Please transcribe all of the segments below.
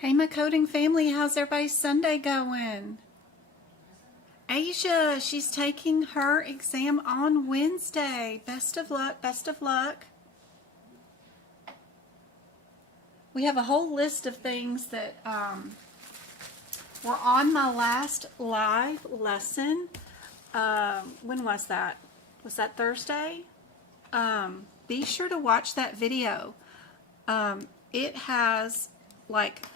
Hey, my coding family, how's everybody's Sunday going? Asia, she's taking her exam on Wednesday. Best of luck, best of luck. We have a whole list of things that were on my last live lesson. When was that? Was that Thursday? Be sure to watch that video. It has like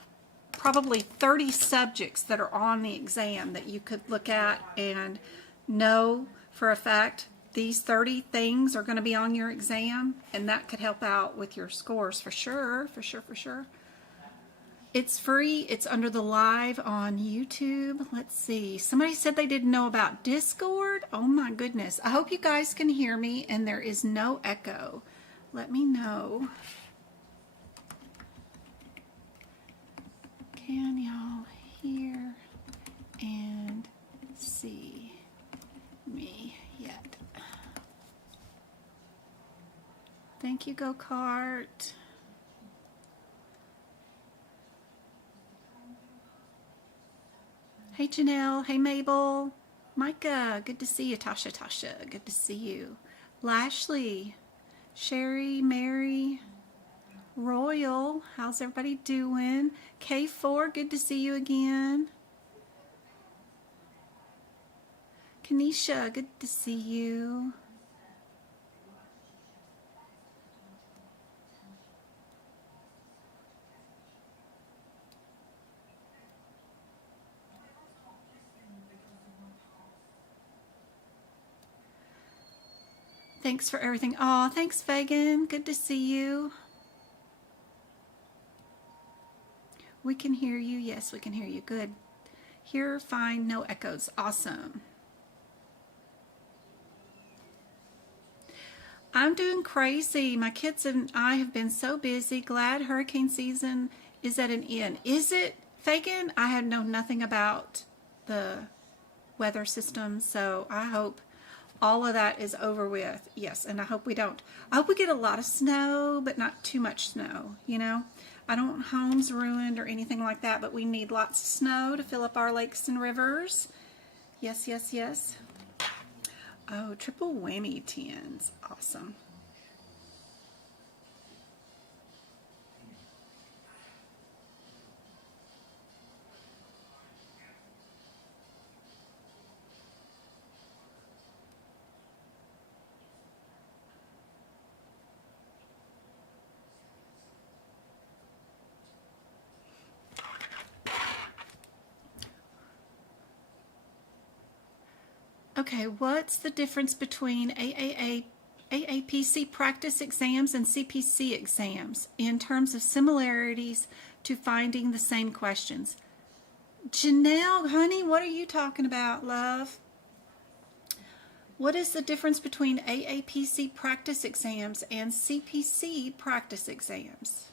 probably 30 subjects that are on the exam that you could look at and know for a fact these 30 things are going to be on your exam, and that could help out with your scores for sure, for sure. It's free. It's under the live on YouTube. Let's see. Somebody said they didn't know about Discord. Oh my goodness. I hope you guys can hear me and there is no echo. Let me know. Can y'all hear and see me yet? Thank you, Go-Kart. Hey, Janelle. Hey, Mabel. Micah. Good to see you. Tasha. Good to see you. Lashley. Sherry. Mary. Royal, how's everybody doing? K4, good to see you again. Kanisha, good to see you. Thanks for everything. Oh, thanks, Fagan. Good to see you. We can hear you. Yes, we can hear you. Good. Here, fine. No echoes. Awesome. I'm doing crazy. My kids and I have been so busy. Glad hurricane season is at an end. Is it, Fagan? I have known nothing about the weather system, so I hope all of that is over with. Yes, and I hope we don't. I hope we get a lot of snow, but not too much snow, you know? I don't want homes ruined or anything like that, but we need lots of snow to fill up our lakes and rivers. Yes. Oh, triple whammy 10s. Awesome. Okay, what's the difference between AAPC practice exams and CPC exams in terms of similarities to finding the same questions? Janelle, honey, what are you talking about, love? What is the difference between AAPC practice exams and CPC practice exams?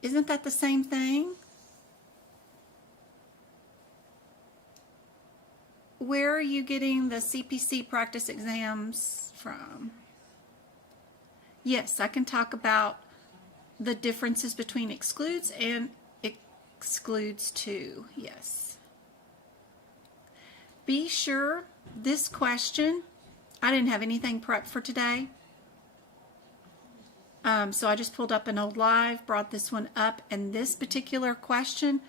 Isn't that the same thing? Where are you getting the CPC practice exams from? Yes, I can talk about the differences between excludes and excludes too. Yes. Be sure this question, I didn't have anything prepped for today. So I just pulled up an old live, brought this one up, and this particular question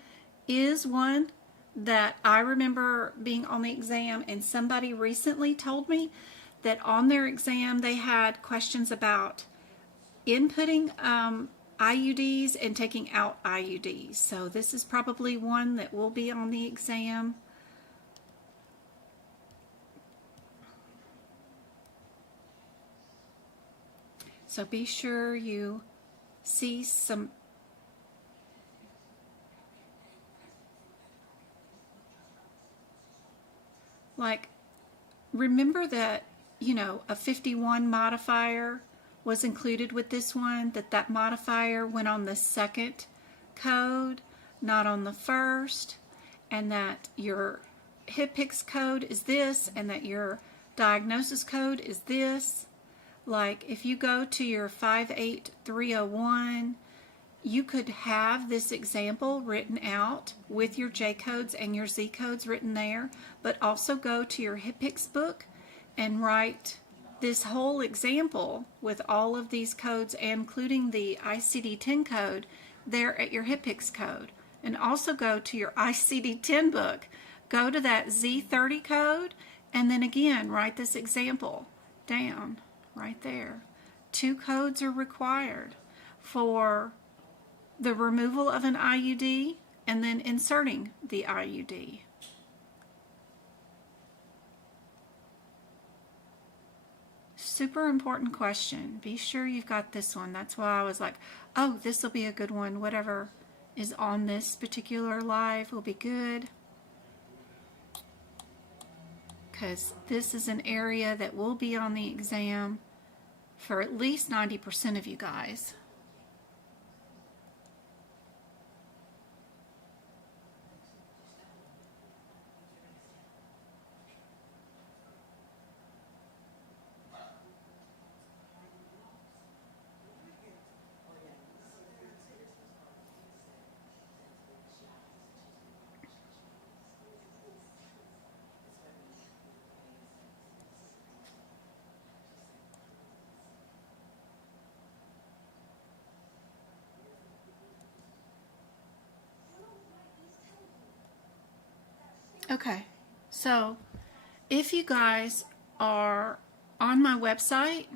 is one that I remember being on the exam, and somebody recently told me that on their exam they had questions about inputting IUDs and taking out IUDs. So this is probably one that will be on the exam. So be sure you see some remember that, you know, a 51 modifier was included with this one, that modifier went on the second code, not on the first, and that your HIPICS code is this, and that your diagnosis code is this. Like if you go to your 58301 you could have this example written out with your J codes and your Z codes written there, but also go to your HipPix book and write this whole example with all of these codes, including the ICD-10 code, there at your HipPix code. And also go to your ICD-10 book, go to that Z30 code, and then again write this example down right there. 2 codes are required for the removal of an IUD and then inserting the IUD. Super important question. Be sure you've got this one. That's why I was like, oh, this will be a good one. Whatever is on this particular live will be good, because this is an area that will be on the exam for at least 90% of you guys. Okay, so if you guys are on my website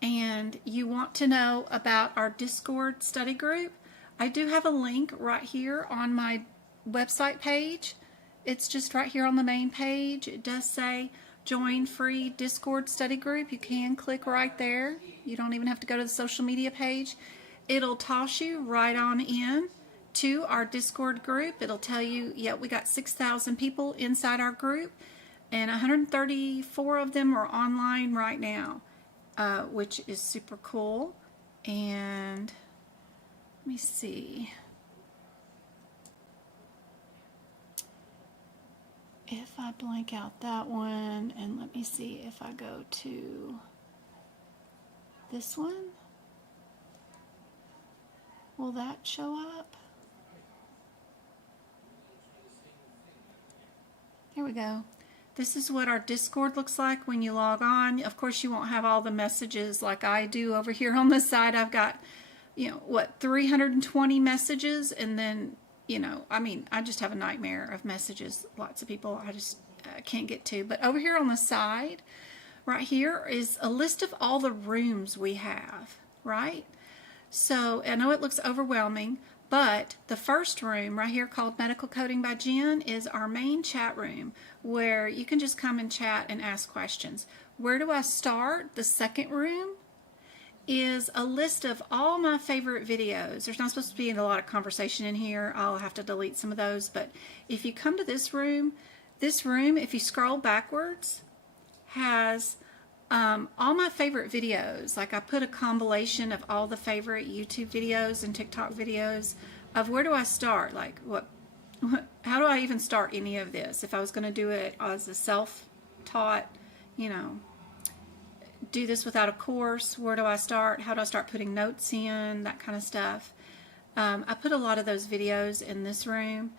and you want to know about our Discord study group, I do have a link right here on my website page. It's just right here on the main page. It does say join free Discord study group. You can click right there. You don't even have to go to the social media page. It'll toss you right on in to our Discord group. It'll tell you, yeah, we got 6,000 people inside our group, and 134 of them are online right now, which is super cool. And let me see. If I blank out that one, and let me see if I go to this one, will that show up? Here we go. This is what our Discord looks like when you log on. Of course, you won't have all the messages like I do over here on the side. I've got, 320 messages, and then, I just have a nightmare of messages. Lots of people I just can't get to. But over here on the side, right here is a list of all the rooms we have, right? So I know it looks overwhelming, but the first room right here called Medical Coding by Jen is our main chat room where you can just come and chat and ask questions. Where do I start? The second room is a list of all my favorite videos. There's not supposed to be a lot of conversation in here. I'll have to delete some of those, but if you come to this room, if you scroll backwards, has all my favorite videos. Like I put a compilation of all the favorite YouTube videos and TikTok videos of where do I start? Like how do I even start any of this? If I was going to do it as a self-taught, do this without a course, where do I start? How do I start putting notes in? That kind of stuff. I put a lot of those videos in this room.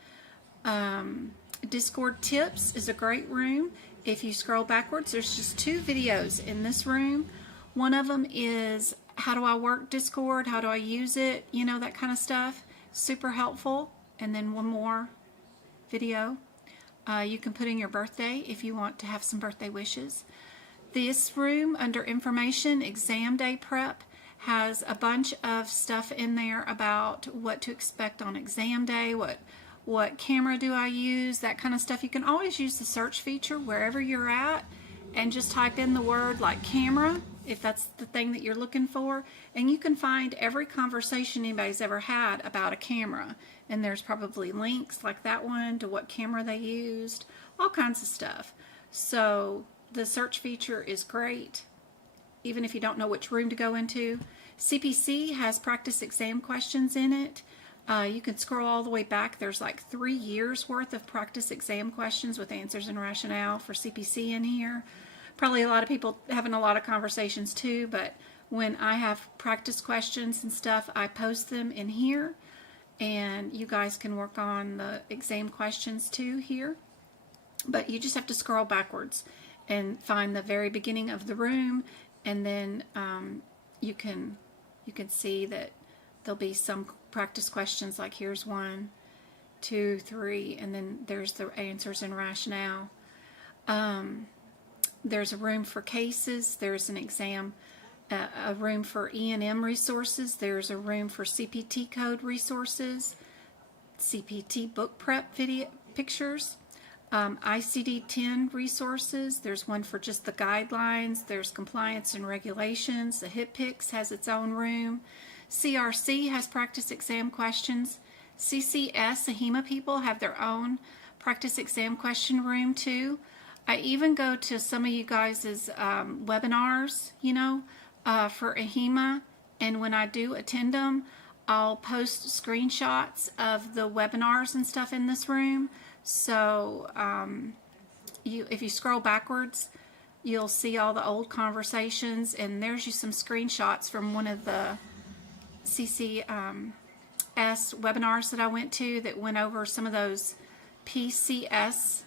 Discord Tips is a great room. If you scroll backwards, there's just 2 videos in this room. One of them is how do I work Discord, how do I use it, that kind of stuff. Super helpful. And then one more video. You can put in your birthday if you want to have some birthday wishes. This room under information, exam day prep, has a bunch of stuff in there about what to expect on exam day, what camera do I use, that kind of stuff. You can always use the search feature wherever you're at and just type in the word like camera if that's the thing that you're looking for, and you can find every conversation anybody's ever had about a camera, and there's probably links like that one to what camera they used, all kinds of stuff. So the search feature is great even if you don't know which room to go into. CPC has practice exam questions in it. You can scroll all the way back. There's like 3 years worth of practice exam questions with answers and rationale for CPC in here. Probably a lot of people having a lot of conversations too, but when I have practice questions and stuff, I post them in here, and you guys can work on the exam questions too here. But you just have to scroll backwards and find the very beginning of the room, and then you can see that there'll be some practice questions, like here's 1, 2, 3, and then there's the answers and rationale. There's a room for cases. There's an exam, a room for E&M resources. There's a room for CPT code resources, CPT book prep video pictures, ICD-10 resources. There's one for just the guidelines. There's compliance and regulations. The HipPix has its own room. CRC has practice exam questions. CCS, ahima people, have their own practice exam question room too. I even go to some of you guys' webinars, you know, for ahima, and when I do attend them, I'll post screenshots of the webinars and stuff in this room. So if you scroll backwards, you'll see all the old conversations, and there's just some screenshots from one of the CCS webinars that I went to that went over some of those PCS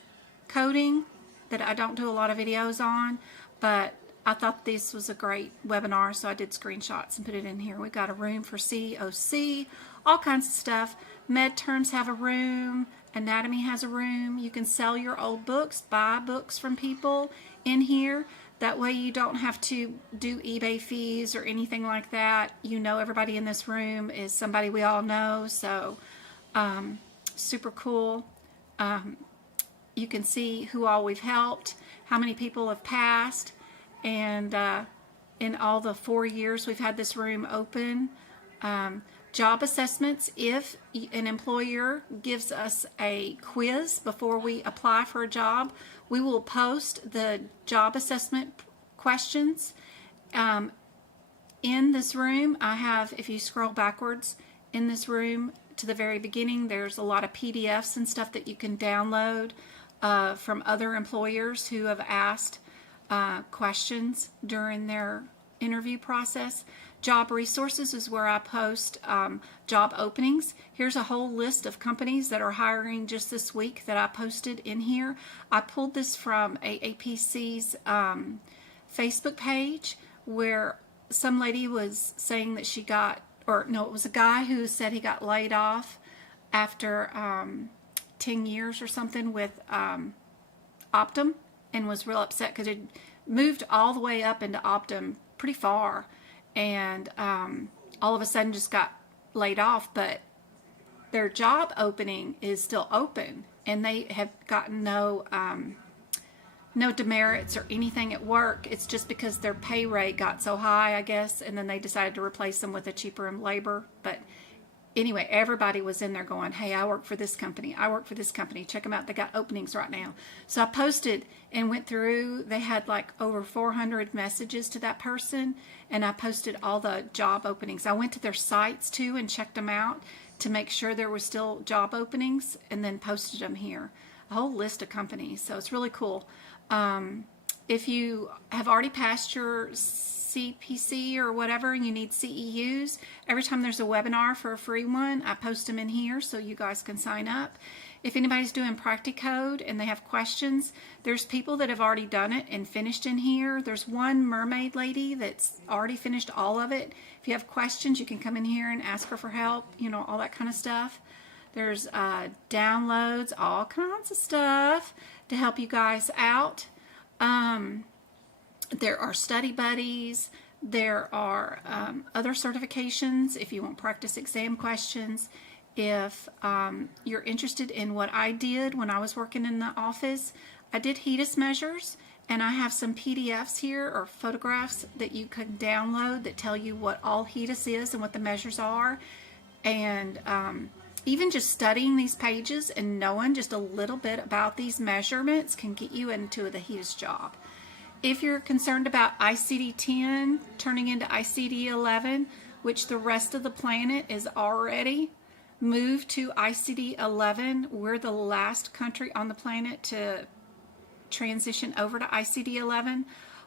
coding that I don't do a lot of videos on, but I thought this was a great webinar, so I did screenshots and put it in here. We've got a room for COC, all kinds of stuff. Med terms have a room. Anatomy has a room. You can sell your old books, buy books from people in here. That way you don't have to do eBay fees or anything like that. You know, everybody in this room is somebody we all know, so super cool. You can see who all we've helped, how many people have passed, and in all the 4 years we've had this room open. Job assessments, if an employer gives us a quiz before we apply for a job, we will post the job assessment questions. In this room, I have, if you scroll backwards, in this room to the very beginning, there's a lot of PDFs and stuff that you can download from other employers who have asked questions during their interview process. Job resources is where I post job openings. Here's a whole list of companies that are hiring just this week that I posted in here. I pulled this from aapc's Facebook page, where some lady was saying that she got, or no, it was a guy who said he got laid off after 10 years or something with Optum, and was real upset because it moved all the way up into Optum pretty far, and all of a sudden just got laid off, but their job opening is still open, and they have gotten no demerits or anything at work. It's just because their pay rate got so high, I guess, and then they decided to replace them with a cheaper labor. But anyway, everybody was in there going, hey, I work for this company. I work for this company. Check them out. They got openings right now. So I posted and went through. They had like over 400 messages to that person, and I posted all the job openings. I went to their sites too and checked them out to make sure there were still job openings, and then posted them here. A whole list of companies. So it's really cool. If you have already passed your CPC or whatever and you need CEUs, every time there's a webinar for a free one, I post them in here so you guys can sign up. If anybody's doing Practicode and they have questions, there's people that have already done it and finished in here. There's one mermaid lady that's already finished all of it. If you have questions, you can come in here and ask her for help, you know, all that kind of stuff. There's downloads, all kinds of stuff to help you guys out. There are study buddies. There are other certifications if you want practice exam questions. If you're interested in what I did when I was working in the office, I did HEDIS measures, and I have some PDFs here or photographs that you can download that tell you what all HEDIS is and what the measures are. And even just studying these pages and knowing just a little bit about these measurements can get you into the HEDIS job. If you're concerned about ICD-10 turning into ICD-11, which the rest of the planet is already moved to ICD-11, we're the last country on the planet to transition over to ICD-11.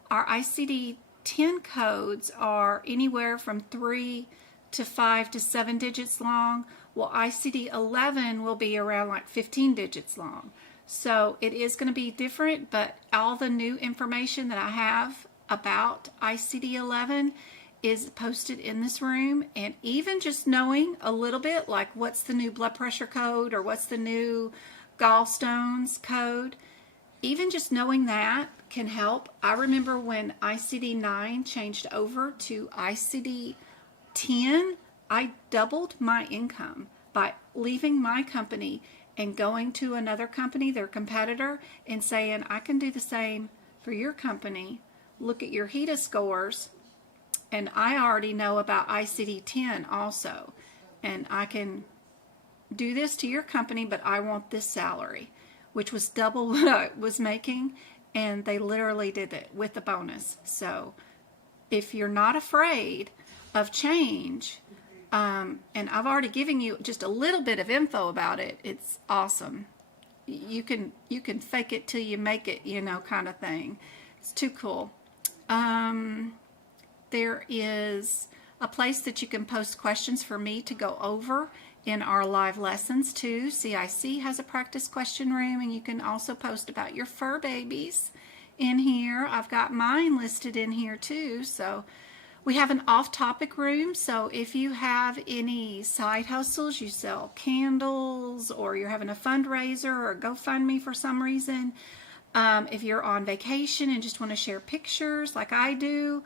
Our ICD ICD-10 codes are anywhere from 3 to 5 to 7 digits long. Well, ICD-11 will be around like 15 digits long. So it is going to be different, but all the new information that I have about ICD-11 is posted in this room. And even just knowing a little bit, like what's the new blood pressure code or what's the new gallstones code, even just knowing that can help. I remember when ICD-9 changed over to ICD-10, I doubled my income by leaving my company and going to another company, their competitor, and saying, I can do the same for your company. Look at your HEDA scores, and I already know about ICD-10 also, and I can do this to your company, but I want this salary, which was double what I was making, and they literally did it with a bonus. So if you're not afraid of change, and I've already given you just a little bit of info about it, it's awesome. You can fake it till you make it, you know, kind of thing. It's too cool. There is a place that you can post questions for me to go over in our live lessons too. CIC has a practice question room, and you can also post about your fur babies in here. I've got mine listed in here too. So we have an off-topic room, so if you have any side hustles, you sell candles, or you're having a fundraiser or a GoFundMe for some reason, if you're on vacation and just want to share pictures like I do,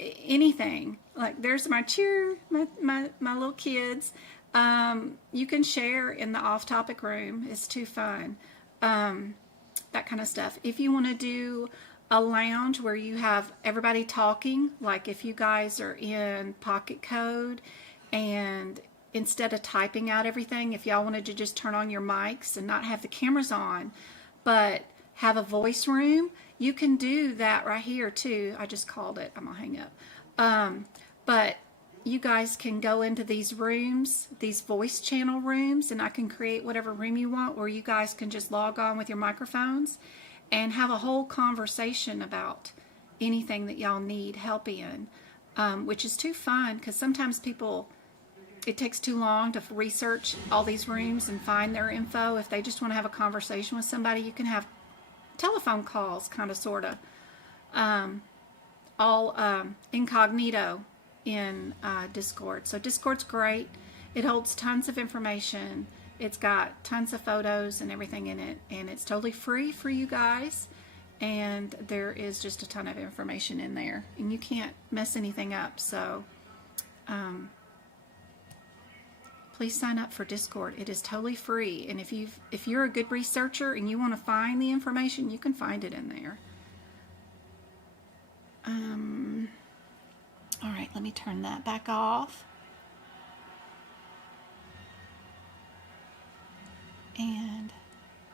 anything, like there's my my little kids, you can share in the off-topic room. It's too fun. That kind of stuff. If you want to do a lounge where you have everybody talking, like if you guys are in pocket code, and instead of typing out everything, if y'all wanted to just turn on your mics and not have the cameras on, but have a voice room, you can do that right here too. I just called it. I'm gonna hang up. But you guys can go into these rooms, these voice channel rooms, and I can create whatever room you want where you guys can just log on with your microphones and have a whole conversation about anything that y'all need help in, which is too fun, because sometimes people, it takes too long to research all these rooms and find their info. If they just want to have a conversation with somebody, you can have telephone calls, kind of, sort of, all incognito in Discord. So Discord's great. It holds tons of information. It's got tons of photos and everything in it, and it's totally free for you guys, and there is just a ton of information in there, and you can't mess anything up. So please sign up for Discord. It is totally free, and if you're a good researcher and you want to find the information, you can find it in there. All right, let me turn that back off. And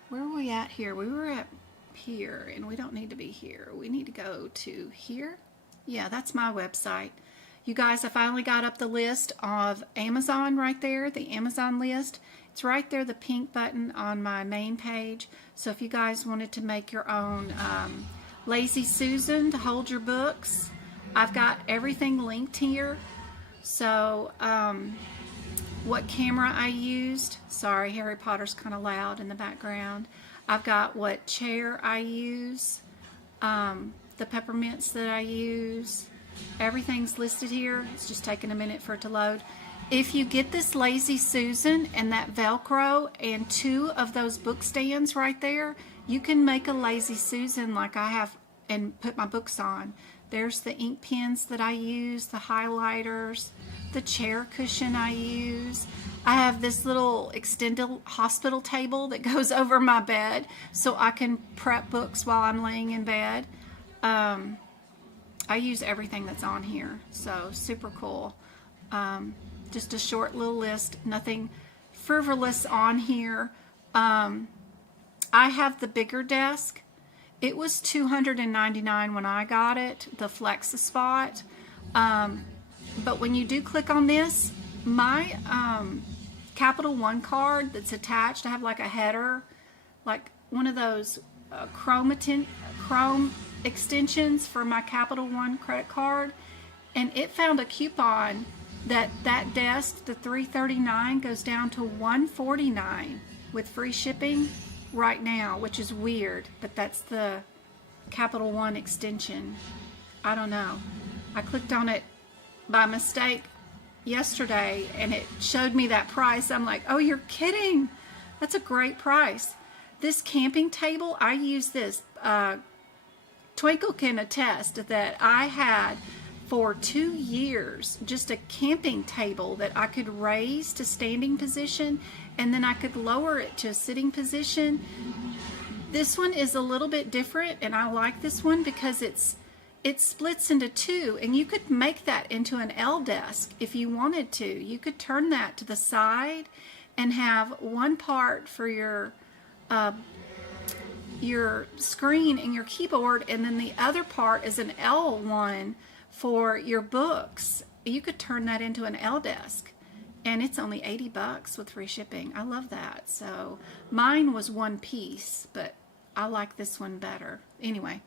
where were we at here? We were at here, and we don't need to be here. We need to go to here. Yeah, that's my website. You guys, I finally got up the list of Amazon right there, the Amazon list. It's right there, the pink button on my main page. So if you guys wanted to make your own Lazy Susan to hold your books, I've got everything linked here. So what camera I used. Sorry, Harry Potter's kind of loud in the background. I've got what chair I use, the peppermints that I use. Everything's listed here. It's just taking a minute for it to load. If you get this Lazy Susan and that Velcro and 2 of those book stands right there, you can make a Lazy Susan like I have and put my books on. There's the ink pens that I use, the highlighters, the chair cushion I use. I have this little extended hospital table that goes over my bed so I can prep books while I'm laying in bed. I use everything that's on here, so super cool. Just a short little list, nothing frivolous on here. I have the bigger desk. It was $299 when I got it, the Flex Spot. But when you do click on this, my Capital One card that's attached, I have like a header, like one of those chrome extensions for my Capital One credit card, and it found a coupon that desk, the $339, goes down to $149 with free shipping right now, which is weird, but that's the Capital One extension. I don't know. I clicked on it by mistake yesterday and it showed me that price. I'm like, oh, you're kidding. That's a great price. This camping table, I use this. Twinkle can attest that I had for 2 years just a camping table that I could raise to standing position and then I could lower it to a sitting position. This one is a little bit different, and I like this one because it splits into two, and you could make that into an L desk if you wanted to. You could turn that to the side and have one part for your screen and your keyboard, and then the other part is an L one for your books. You could turn that into an L desk, and it's only $80 with free shipping. I love that. So mine was one piece, but I like this one better. Anyway,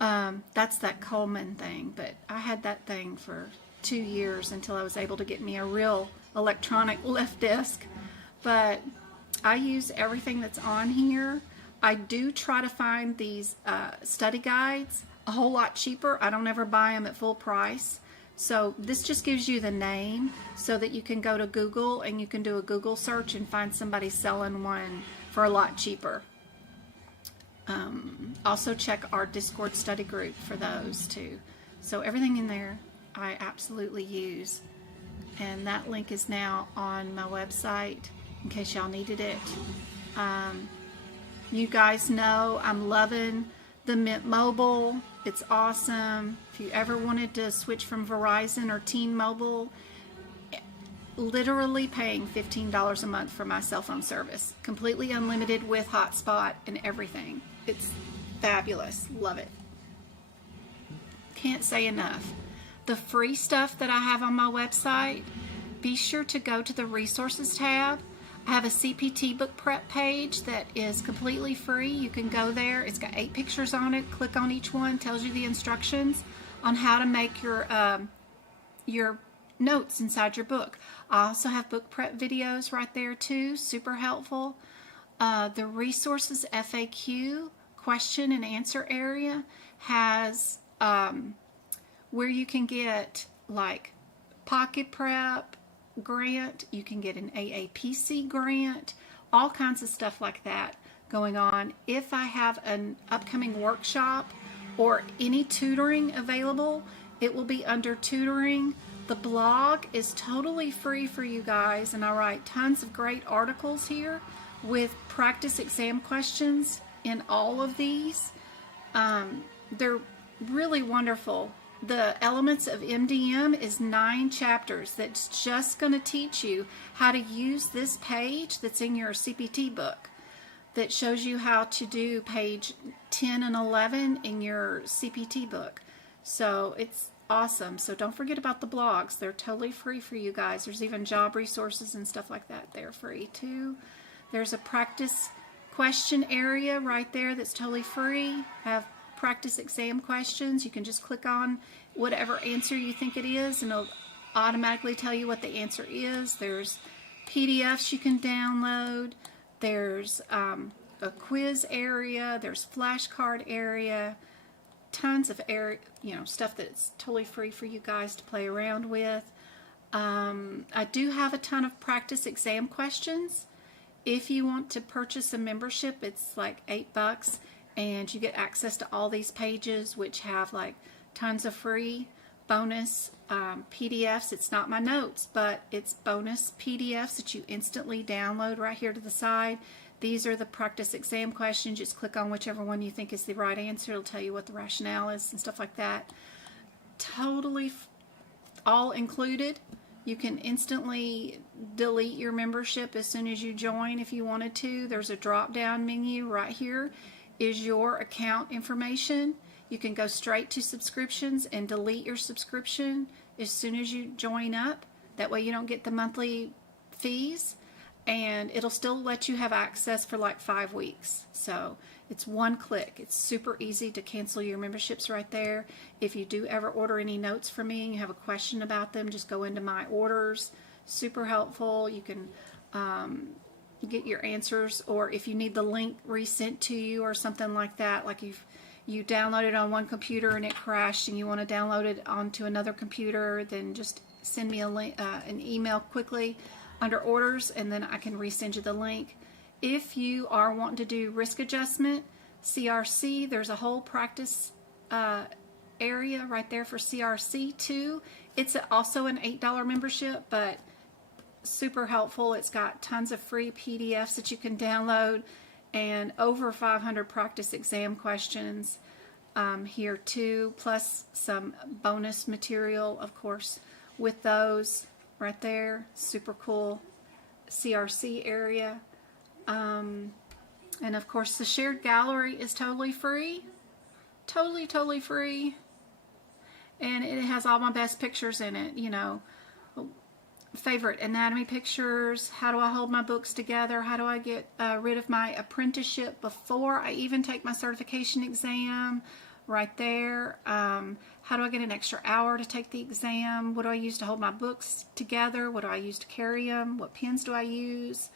that's that Coleman thing, but I had that thing for 2 years until I was able to get me a real electronic lift desk. But I use everything that's on here. I do try to find these study guides a whole lot cheaper. I don't ever buy them at full price. So this just gives you the name so that you can go to Google and you can do a Google search and find somebody selling one for a lot cheaper. Also check our Discord study group for those too. So everything in there I absolutely use. And that link is now on my website in case y'all needed it. You guys know I'm loving the Mint Mobile. It's awesome. If you ever wanted to switch from Verizon or T-Mobile, literally paying $15 a month for my cell phone service. Completely unlimited with hotspot and everything. It's fabulous. Love it. Can't say enough. The free stuff that I have on my website, be sure to go to the resources tab. I have a CPT book prep page that is completely free. You can go there. It's got 8 pictures on it. Click on each one. Tells you the instructions on how to make your notes inside your book. I also have book prep videos right there too. Super helpful. The resources FAQ question and answer area has where you can get like pocket prep grant, you can get an aapc grant, all kinds of stuff like that going on. If I have an upcoming workshop or any tutoring available, it will be under tutoring. The blog is totally free for you guys, and I write tons of great articles here with practice exam questions in all of these. They're really wonderful. The Elements of MDM is 9 chapters that's just going to teach you how to use this page that's in your CPT book that shows you how to do page 10 and 11 in your CPT book. So it's awesome. So don't forget about the blogs. They're totally free for you guys. There's even job resources and stuff like that. They're free too. There's a practice question area right there that's totally free. I have practice exam questions. You can just click on whatever answer you think it is and it'll automatically tell you what the answer is. There's PDFs you can download. There's a quiz area. There's flashcard area. Tons of stuff that's totally free for you guys to play around with. I do have a ton of practice exam questions. If you want to purchase a membership, it's like $8 and you get access to all these pages which have like tons of free bonus PDFs. It's not my notes, but it's bonus PDFs that you instantly download right here to the side. These are the practice exam questions. Just click on whichever one you think is the right answer. It'll tell you what the rationale is and stuff like that. Totally all included. You can instantly delete your membership as soon as you join if you wanted to. There's a drop-down menu right here. Is your account information. You can go straight to subscriptions and delete your subscription as soon as you join up. That way you don't get the monthly fees. and it'll still let you have access for like 5 weeks. So it's one click. It's super easy to cancel your memberships right there. If you do ever order any notes from me and you have a question about them, just go into my orders. Super helpful. You can get your answers, or if you need the link resent to you or something like that, like if you download it on one computer and it crashed and you want to download it onto another computer, then just send me a link, an email quickly under orders, and then I can resend you the link. If you are wanting to do risk adjustment, CRC, there's a whole practice area right there for CRC too. It's also an $8 membership, but super helpful. It's got tons of free PDFs that you can download and over 500 practice exam questions here too, plus some bonus material, of course, with those right there. Super cool CRC area. And of course the shared gallery is totally free. Totally free. And it has all my best pictures in it, you know, favorite anatomy pictures, how do I hold my books together, how do I get rid of my apprenticeship before I even take my certification exam, right there. How do I get an extra hour to take the exam? What do I use to hold my books together? What do I use to carry them? What pens do I use?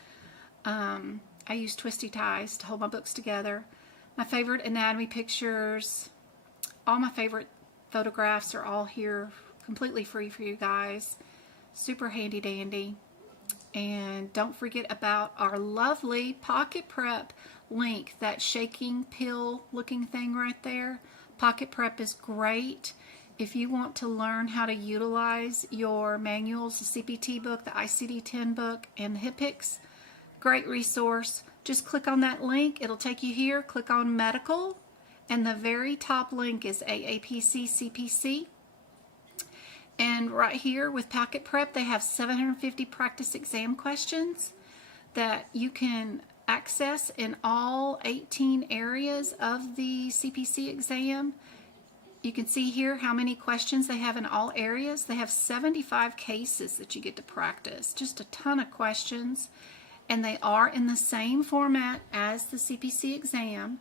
I use twisty ties to hold my books together. My favorite anatomy pictures, all my favorite photographs are all here, completely free for you guys. Super handy dandy. And don't forget about our lovely Pocket Prep link, that shaking pill looking thing right there. Pocket Prep is great if you want to learn how to utilize your manuals, the CPT book, the ICD-10 book, and the HIPICS. Great resource. Just click on that link. It'll take you here. Click on medical, and the very top link is aapc CPC. And right here with Pocket Prep, they have 750 practice exam questions that you can access in all 18 areas of the CPC exam. You can see here how many questions they have in all areas. They have 75 cases that you get to practice. Just a ton of questions. And they are in the same format as the CPC exam.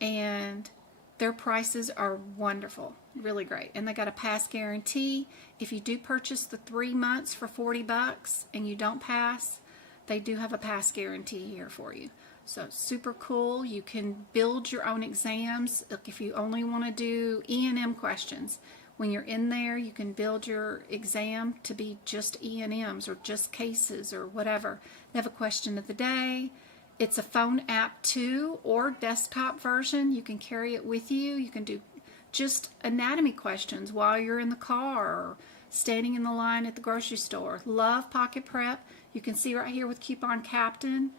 And their prices are wonderful, really great. And they got a pass guarantee. If you do purchase the 3 months for $40 and you don't pass, they do have a pass guarantee here for you. So super cool. You can build your own exams. If you only want to do E&M questions, when you're in there, you can build your exam to be just E&Ms or just cases or whatever. They have a question of the day. It's a phone app too, or desktop version. You can carry it with you. You can do just anatomy questions while you're in the car or standing in the line at the grocery store. Love Pocket Prep. You can see right here with Coupon Cabin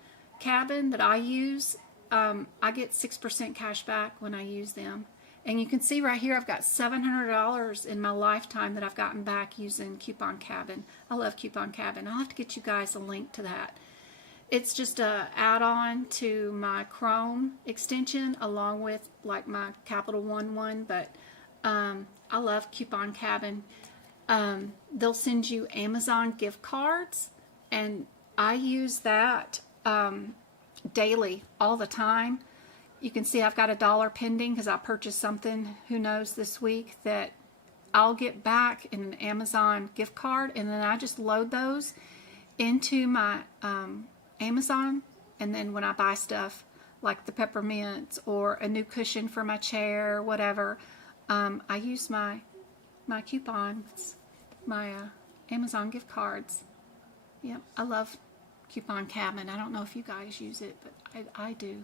that I use. I get 6% cash back when I use them. And you can see right here I've got $700 in my lifetime that I've gotten back using Coupon Cabin. I love Coupon Cabin. I'll have to get you guys a link to that. It's just a add-on to my Chrome extension along with like my Capital One one, but I love Coupon Cabin. They'll send you Amazon gift cards, and I use that daily, all the time. You can see I've got $1 pending because I purchased something, who knows, this week that I'll get back in an Amazon gift card, and then I just load those into my Amazon, and then when I buy stuff like the peppermints or a new cushion for my chair, whatever, I use my coupons, my Amazon gift cards. Yep, I love Coupon Cabin. I don't know if you guys use it, but I do.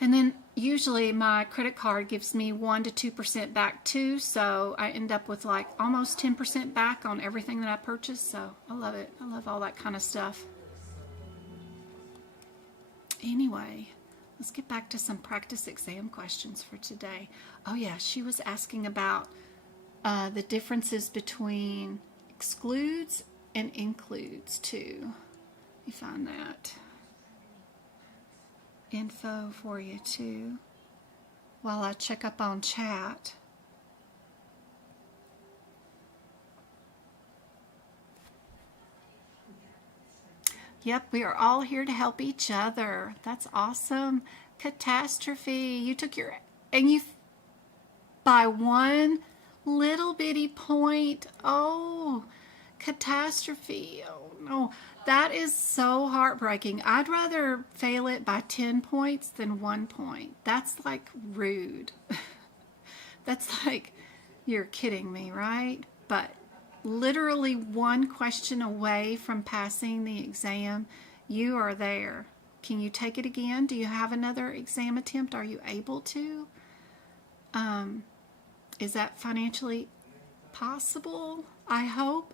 And then usually my credit card gives me 1 to 2% back too, so I end up with like almost 10% back on everything that I purchase. So I love it. I love all that kind of stuff. Anyway, let's get back to some practice exam questions for today. Oh yeah, she was asking about the differences between excludes and includes too. Let me find that info for you too while I check up on chat. Yep, we are all here to help each other. That's awesome. Catastrophe. You took your, and you, by one little bitty point. Oh, catastrophe. Oh no. That is so heartbreaking. I'd rather fail it by 10 points than 1 point. That's like rude. That's like, you're kidding me, right? But literally one question away from passing the exam, you are there. Can you take it again? Do you have another exam attempt? Are you able to? Is that financially possible? I hope.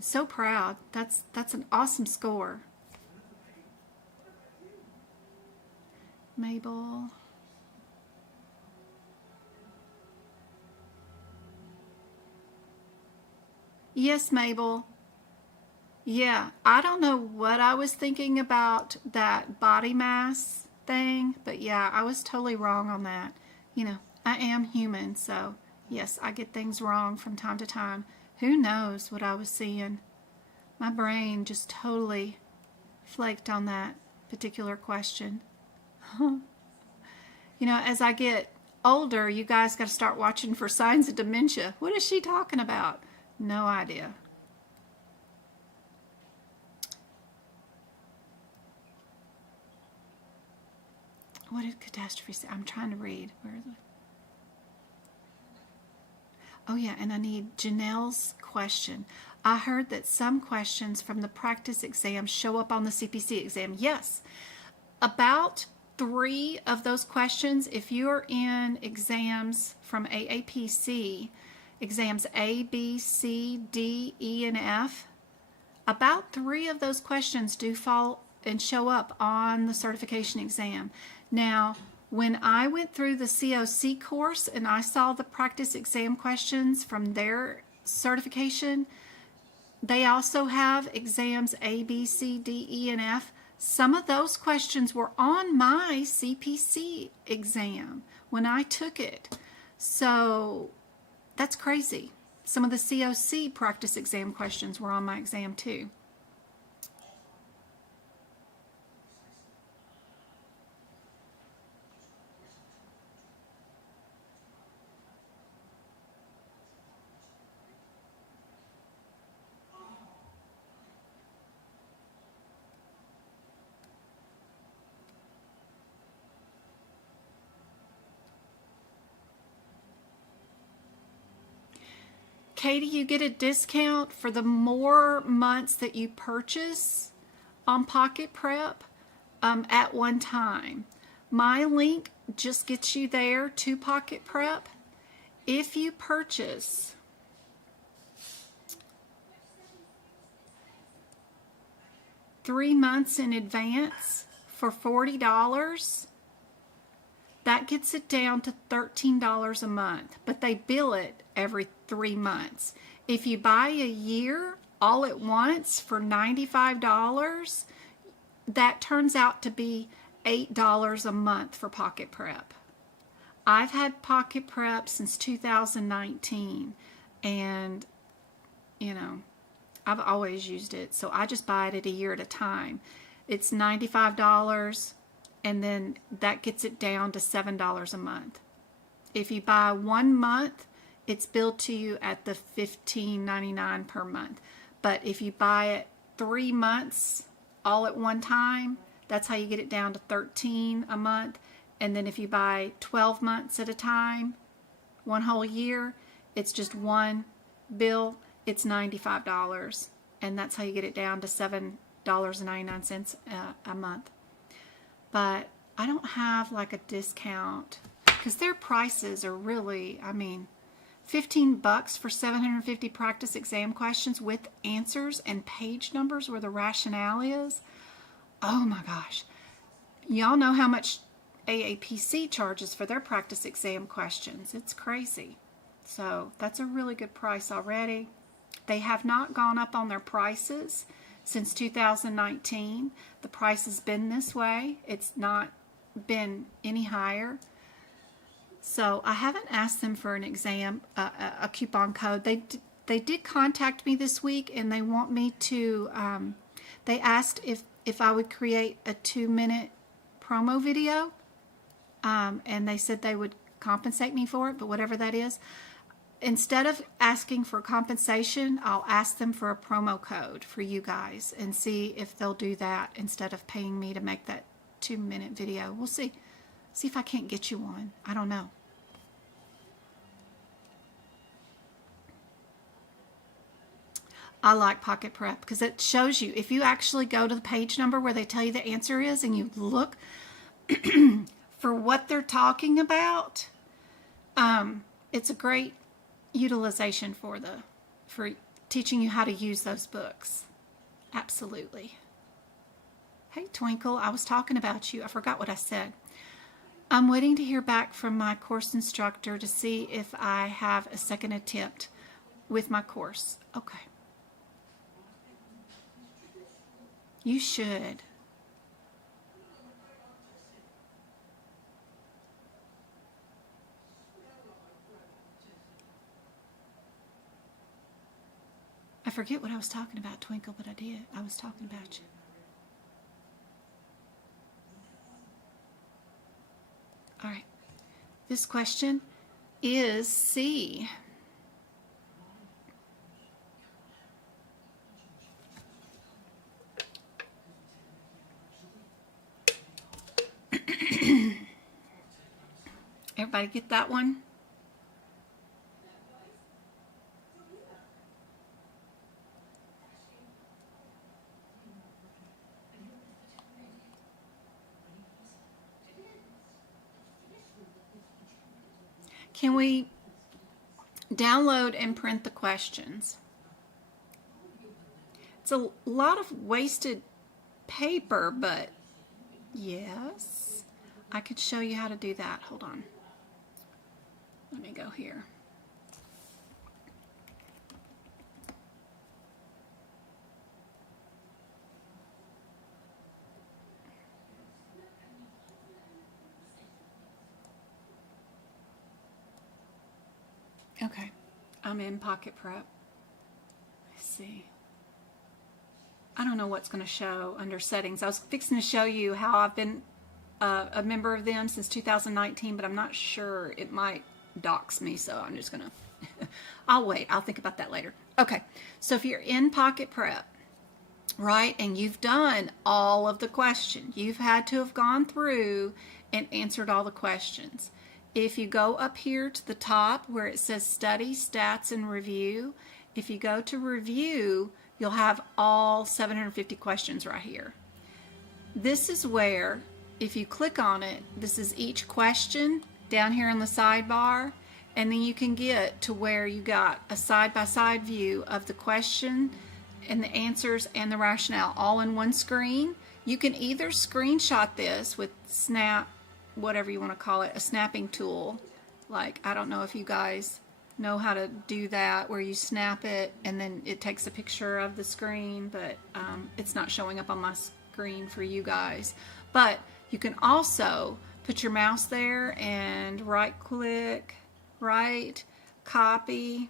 So proud. That's an awesome score. Mabel. Yes, Mabel. Yeah, I don't know what I was thinking about that body mass thing, but yeah, I was totally wrong on that. You know, I am human, so yes, I get things wrong from time to time. Who knows what I was seeing? My brain just totally flaked on that particular question. You know, as I get older, you guys got to start watching for signs of dementia. What is she talking about? No idea. What did catastrophe say? I'm trying to read. Where is it? Oh yeah, and I need Janelle's question. I heard that some questions from the practice exam show up on the CPC exam. Yes, about 3 of those questions, if you're in exams from AAPC, exams A, B, C, D, E, and F, about 3 of those questions do fall and show up on the certification exam. Now, when I went through the COC course and I saw the practice exam questions from their certification, they also have exams A, B, C, D, E, and F. Some of those questions were on my CPC exam when I took it. So that's crazy. Some of the COC practice exam questions were on my exam too. Katie, you get a discount for the more months that you purchase on Pocket Prep at one time. My link just gets you there to Pocket Prep. If you purchase three months in advance for $40, that gets it down to $13 a month, but they bill it every 3 months. If you buy a year all at once for $95, that turns out to be $8 a month for Pocket Prep. I've had Pocket Prep since 2019, and you know, I've always used it, so I just buy it at a year at a time. It's $95, and then that gets it down to $7 a month. If you buy 1 month, it's billed to you at the $15.99 per month. But if you buy it 3 months all at one time, that's how you get it down to $13 a month. And then if you buy 12 months at a time, 1 whole year, it's just one bill. It's $95. And that's how you get it down to $7.99 a month. But I don't have like a discount because their prices are really, I mean, $15 for 750 practice exam questions with answers and page numbers where the rationale is. Oh my gosh. Y'all know how much AAPC charges for their practice exam questions. It's crazy. So that's a really good price already. They have not gone up on their prices since 2019. The price has been this way. It's not been any higher. So I haven't asked them for an exam, a coupon code. they did contact me this week, and they want me to, they asked if I would create a 2-minute promo video, and they said they would compensate me for it, but whatever that is. Instead of asking for compensation, I'll ask them for a promo code for you guys and see if they'll do that instead of paying me to make that 2-minute video. We'll see. See if I can't get you one. I don't know. I like Pocket Prep because it shows you, if you actually go to the page number where they tell you the answer is and you look for what they're talking about, it's a great utilization for teaching you how to use those books. Absolutely. Hey Twinkle, I was talking about you. I forgot what I said. I'm waiting to hear back from my course instructor to see if I have a second attempt with my course. Okay. You should. I forget what I was talking about, Twinkle, but I did. I was talking about you. All right. This question is C. Everybody get that one? Can we download and print the questions? It's a lot of wasted paper, but yes, I could show you how to do that. Hold on. Let me go here. Okay, I'm in Pocket Prep. Let's see. I don't know what's going to show under settings. I was fixing to show you how I've been a member of them since 2019, but I'm not sure. It might dox me, so I'm just going to, I'll wait. I'll think about that later. Okay, so if you're in Pocket Prep, right, and you've done all of the questions, you've had to have gone through and answered all the questions. If you go up here to the top where it says Study, Stats, and Review, if you go to Review, you'll have all 750 questions right here. This is where, if you click on it, this is each question down here in the sidebar, and then you can get to where you got a side-by-side view of the question and the answers and the rationale all in one screen. You can either screenshot this with Snap, whatever you want to call it, a snapping tool. Like, I don't know if you guys know how to do that, where you snap it and then it takes a picture of the screen, but it's not showing up on my screen for you guys. But you can also put your mouse there and right click, right, copy,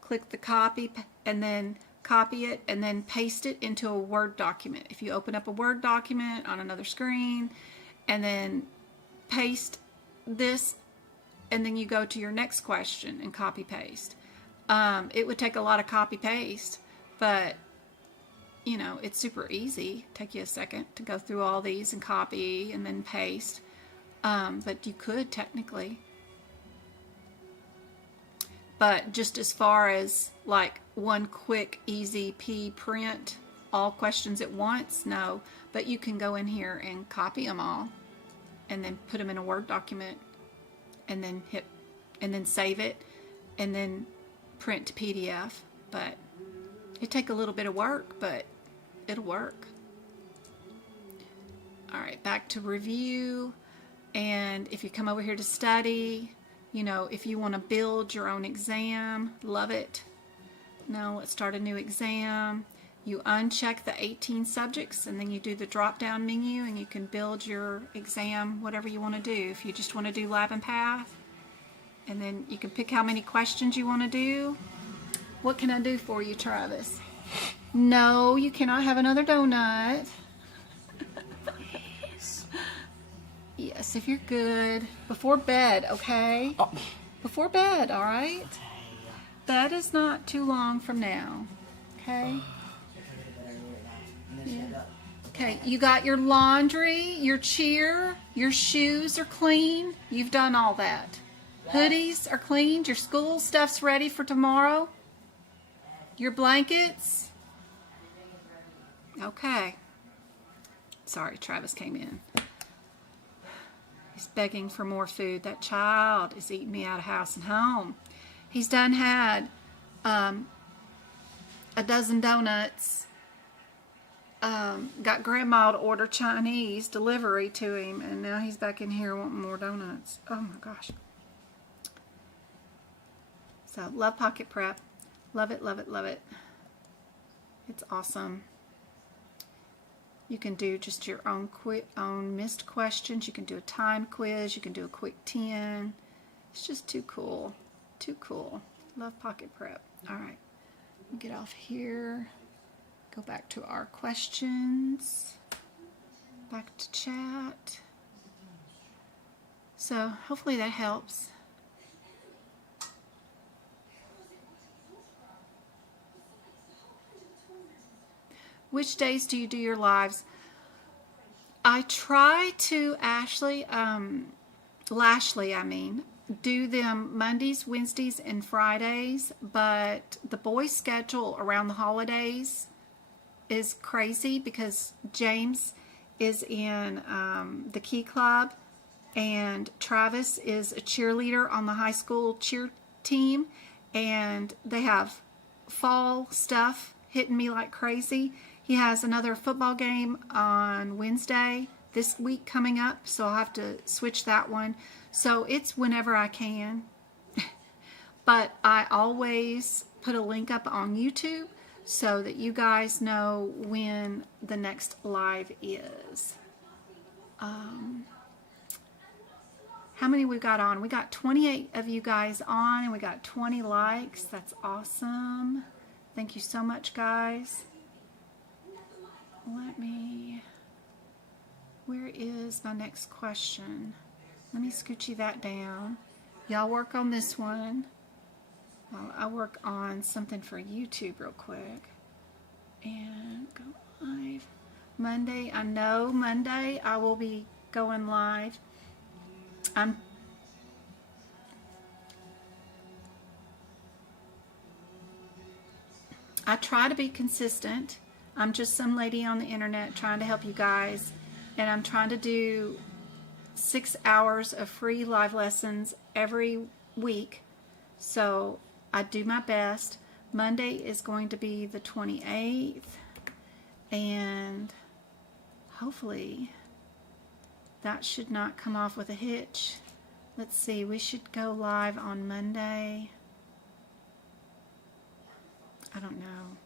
click the copy, and then copy it and then paste it into a Word document. If you open up a Word document on another screen and then paste this, and then you go to your next question and copy paste. It would take a lot of copy paste, but you know, it's super easy. Take you a second to go through all these and copy and then paste. But you could technically. But just as far as like one quick easy print all questions at once, no. But you can go in here and copy them all and then put them in a Word document and then hit and then save it and then print to PDF. But it take a little bit of work, but it'll work. All right, back to review. And if you come over here to study, you know, if you want to build your own exam, love it. Now let's start a new exam. You uncheck the 18 subjects and then you do the drop down menu and you can build your exam, whatever you want to do. If you just want to do lab and path, and then you can pick how many questions you want to do. What can I do for you, Travis? No, you cannot have another donut. Yes, if you're good. Before bed, okay? Oh. Before bed, all right? Bed is not too long from now, okay? Yeah. Okay, you got your laundry, your cheer, your shoes are clean. You've done all that. Hoodies are cleaned. Your school stuff's ready for tomorrow. Your blankets. Okay. Sorry, Travis came in. He's begging for more food. That child is eating me out of house and home. He's done had a dozen donuts. Got grandma to order Chinese delivery to him, and now he's back in here wanting more donuts. Oh my gosh. So, love Pocket Prep. Love it, love it, love it. It's awesome. You can do just your own missed questions. You can do a time quiz. You can do a quick 10. It's just too cool. Too cool. Love Pocket Prep. All right. Get off here. Go back to our questions. Back to chat. So hopefully that helps. Which days do you do your lives? I try to, Lashley, do them Mondays, Wednesdays, and Fridays, but the boys' schedule around the holidays is crazy because James is in the Key Club and Travis is a cheerleader on the high school cheer team, and they have fall stuff hitting me like crazy. He has another football game on Wednesday this week coming up, so I'll have to switch that one. So it's whenever I can. But I always put a link up on YouTube so that you guys know when the next live is. How many we got on? We got 28 of you guys on, and we got 20 likes. That's awesome. Thank you so much, guys. Where is my next question? Let me scoochie that down. Y'all work on this one while I work on something for YouTube real quick. And go live. Monday, I know Monday I will be going live. I try to be consistent. I'm just some lady on the internet trying to help you guys, and I'm trying to do 6 hours of free live lessons every week, so I do my best. Monday is going to be the 28th, and hopefully that should not come off with a hitch. Let's see, we should go live on Monday. I don't know.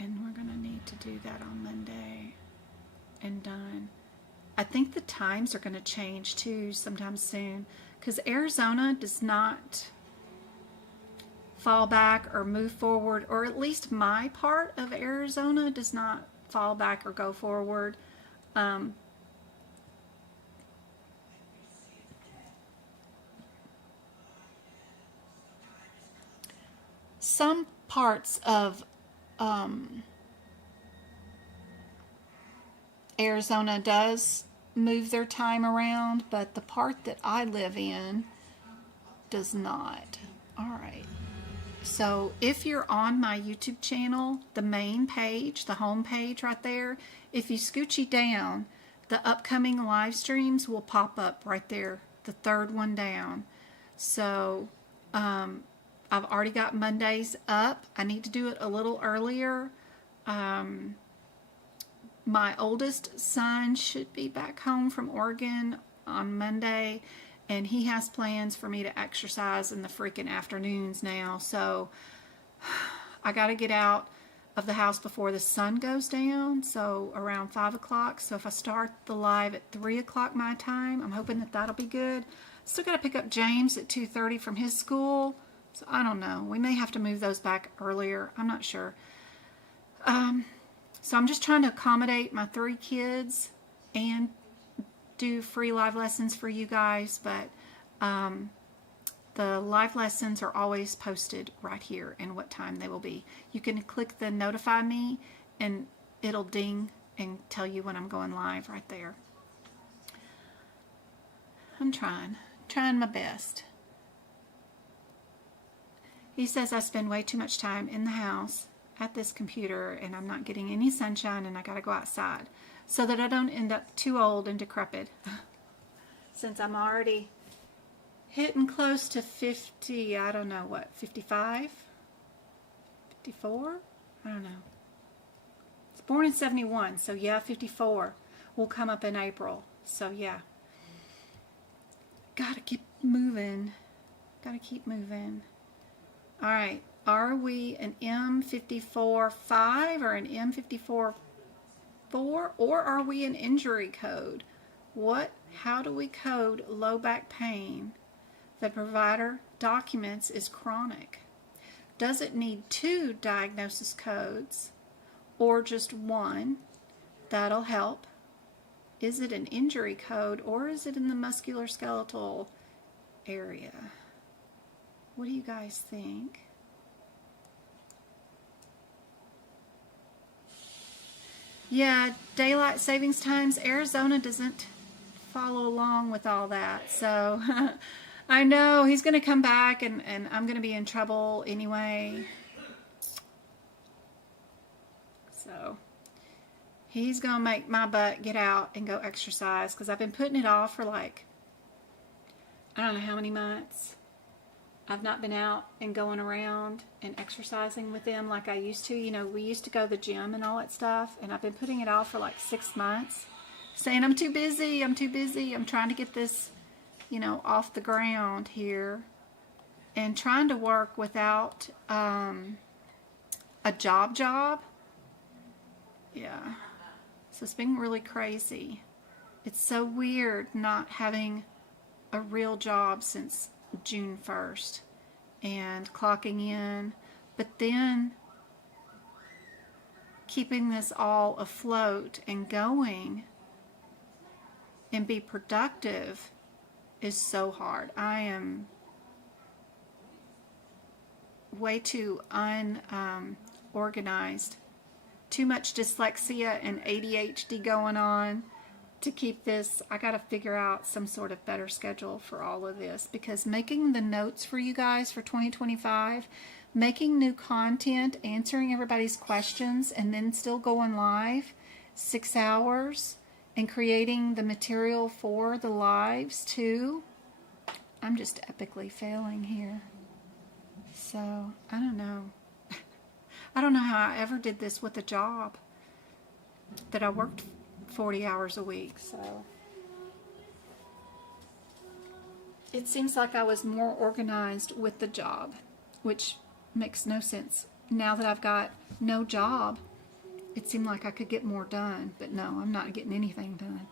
And we're going to need to do that on Monday and done. I think the times are going to change too sometime soon, because Arizona does not fall back or move forward, or at least my part of Arizona does not fall back or go forward. Some parts of Arizona does move their time around, but the part that I live in does not. All right. So if you're on my YouTube channel, the main page, the home page right there, if you scoochie down, the upcoming live streams will pop up right there, the third one down. So I've already got Mondays up. I need to do it a little earlier. My oldest son should be back home from Oregon on Monday, and he has plans for me to exercise in the freaking afternoons now. So I got to get out of the house before the sun goes down, so around 5 o'clock. So if I start the live at 3 o'clock my time, I'm hoping that that'll be good. Still got to pick up James at 2:30 from his school, so I don't know. We may have to move those back earlier. I'm not sure. So I'm just trying to accommodate my 3 kids and do free live lessons for you guys, but the live lessons are always posted right here and what time they will be. You can click the notify me and it'll ding and tell you when I'm going live right there. I'm trying my best. He says I spend way too much time in the house at this computer and I'm not getting any sunshine and I gotta go outside so that I don't end up too old and decrepit. Since I'm already hitting close to 50, I don't know what, 55? 54? I don't know. It's born in 71, so yeah, 54 will come up in April. So yeah. Gotta keep moving. Gotta keep moving. Alright, are we an M54-5 or an M54-4? Or are we an injury code? How do we code low back pain? The provider documents is chronic. Does it need 2 diagnosis codes or just 1? That'll help. Is it an injury code or is it in the musculoskeletal area? What do you guys think? Yeah, daylight savings times. Arizona doesn't follow along with all that. So I know he's going to come back and I'm going to be in trouble anyway. So he's going to make my butt get out and go exercise because I've been putting it off for like, I don't know how many months. I've not been out and going around and exercising with them like I used to. You know, we used to go to the gym and all that stuff, and I've been putting it off for like 6 months, saying I'm too busy, I'm too busy. I'm trying to get this, you know, off the ground here and trying to work without a job. Yeah. So it's been really crazy. It's so weird not having a real job since June 1st and clocking in, but then keeping this all afloat and going and be productive is so hard. I am way too unorganized, too much dyslexia and ADHD going on to keep this. I got to figure out some sort of better schedule for all of this, because making the notes for you guys for 2025, making new content, answering everybody's questions, and then still going live 6 hours and creating the material for the lives too. I'm just epically failing here. So, I don't know. I don't know how I ever did this with a job that I worked 40 hours a week, so it seems like I was more organized with the job, which makes no sense. Now that I've got no job, it seemed like I could get more done, but no, I'm not getting anything done.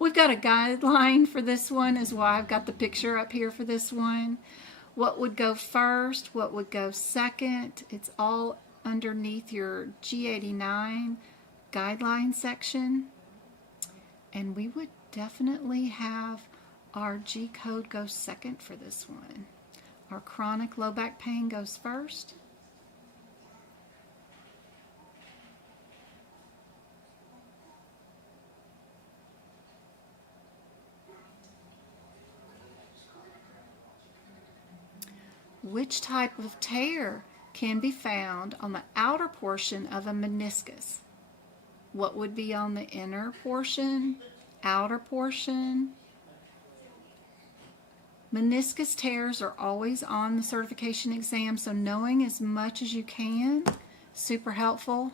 We've got a guideline for this one, is why I've got the picture up here for this one. What would go first, what would go second, it's all underneath your G89 guideline section, and we would definitely have our G code go second for this one. Our chronic low back pain goes first. Which type of tear can be found on the outer portion of a meniscus? What would be on the inner portion, outer portion? Meniscus tears are always on the certification exam, so knowing as much as you can, super helpful.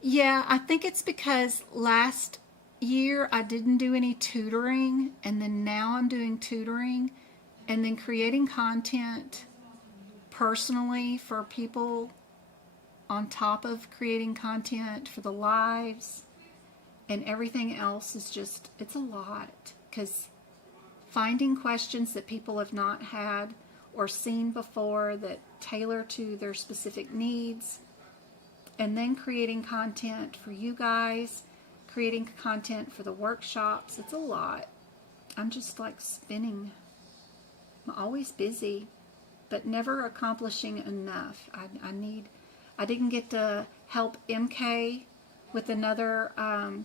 Yeah, I think it's because last year I didn't do any tutoring, and then now I'm doing tutoring, and then creating content personally for people on top of creating content for the lives, and everything else is just, it's a lot, because finding questions that people have not had or seen before that tailor to their specific needs, and then creating content for you guys, creating content for the workshops, it's a lot. I'm just like spinning. I'm always busy, but never accomplishing enough. I didn't get to help MK with another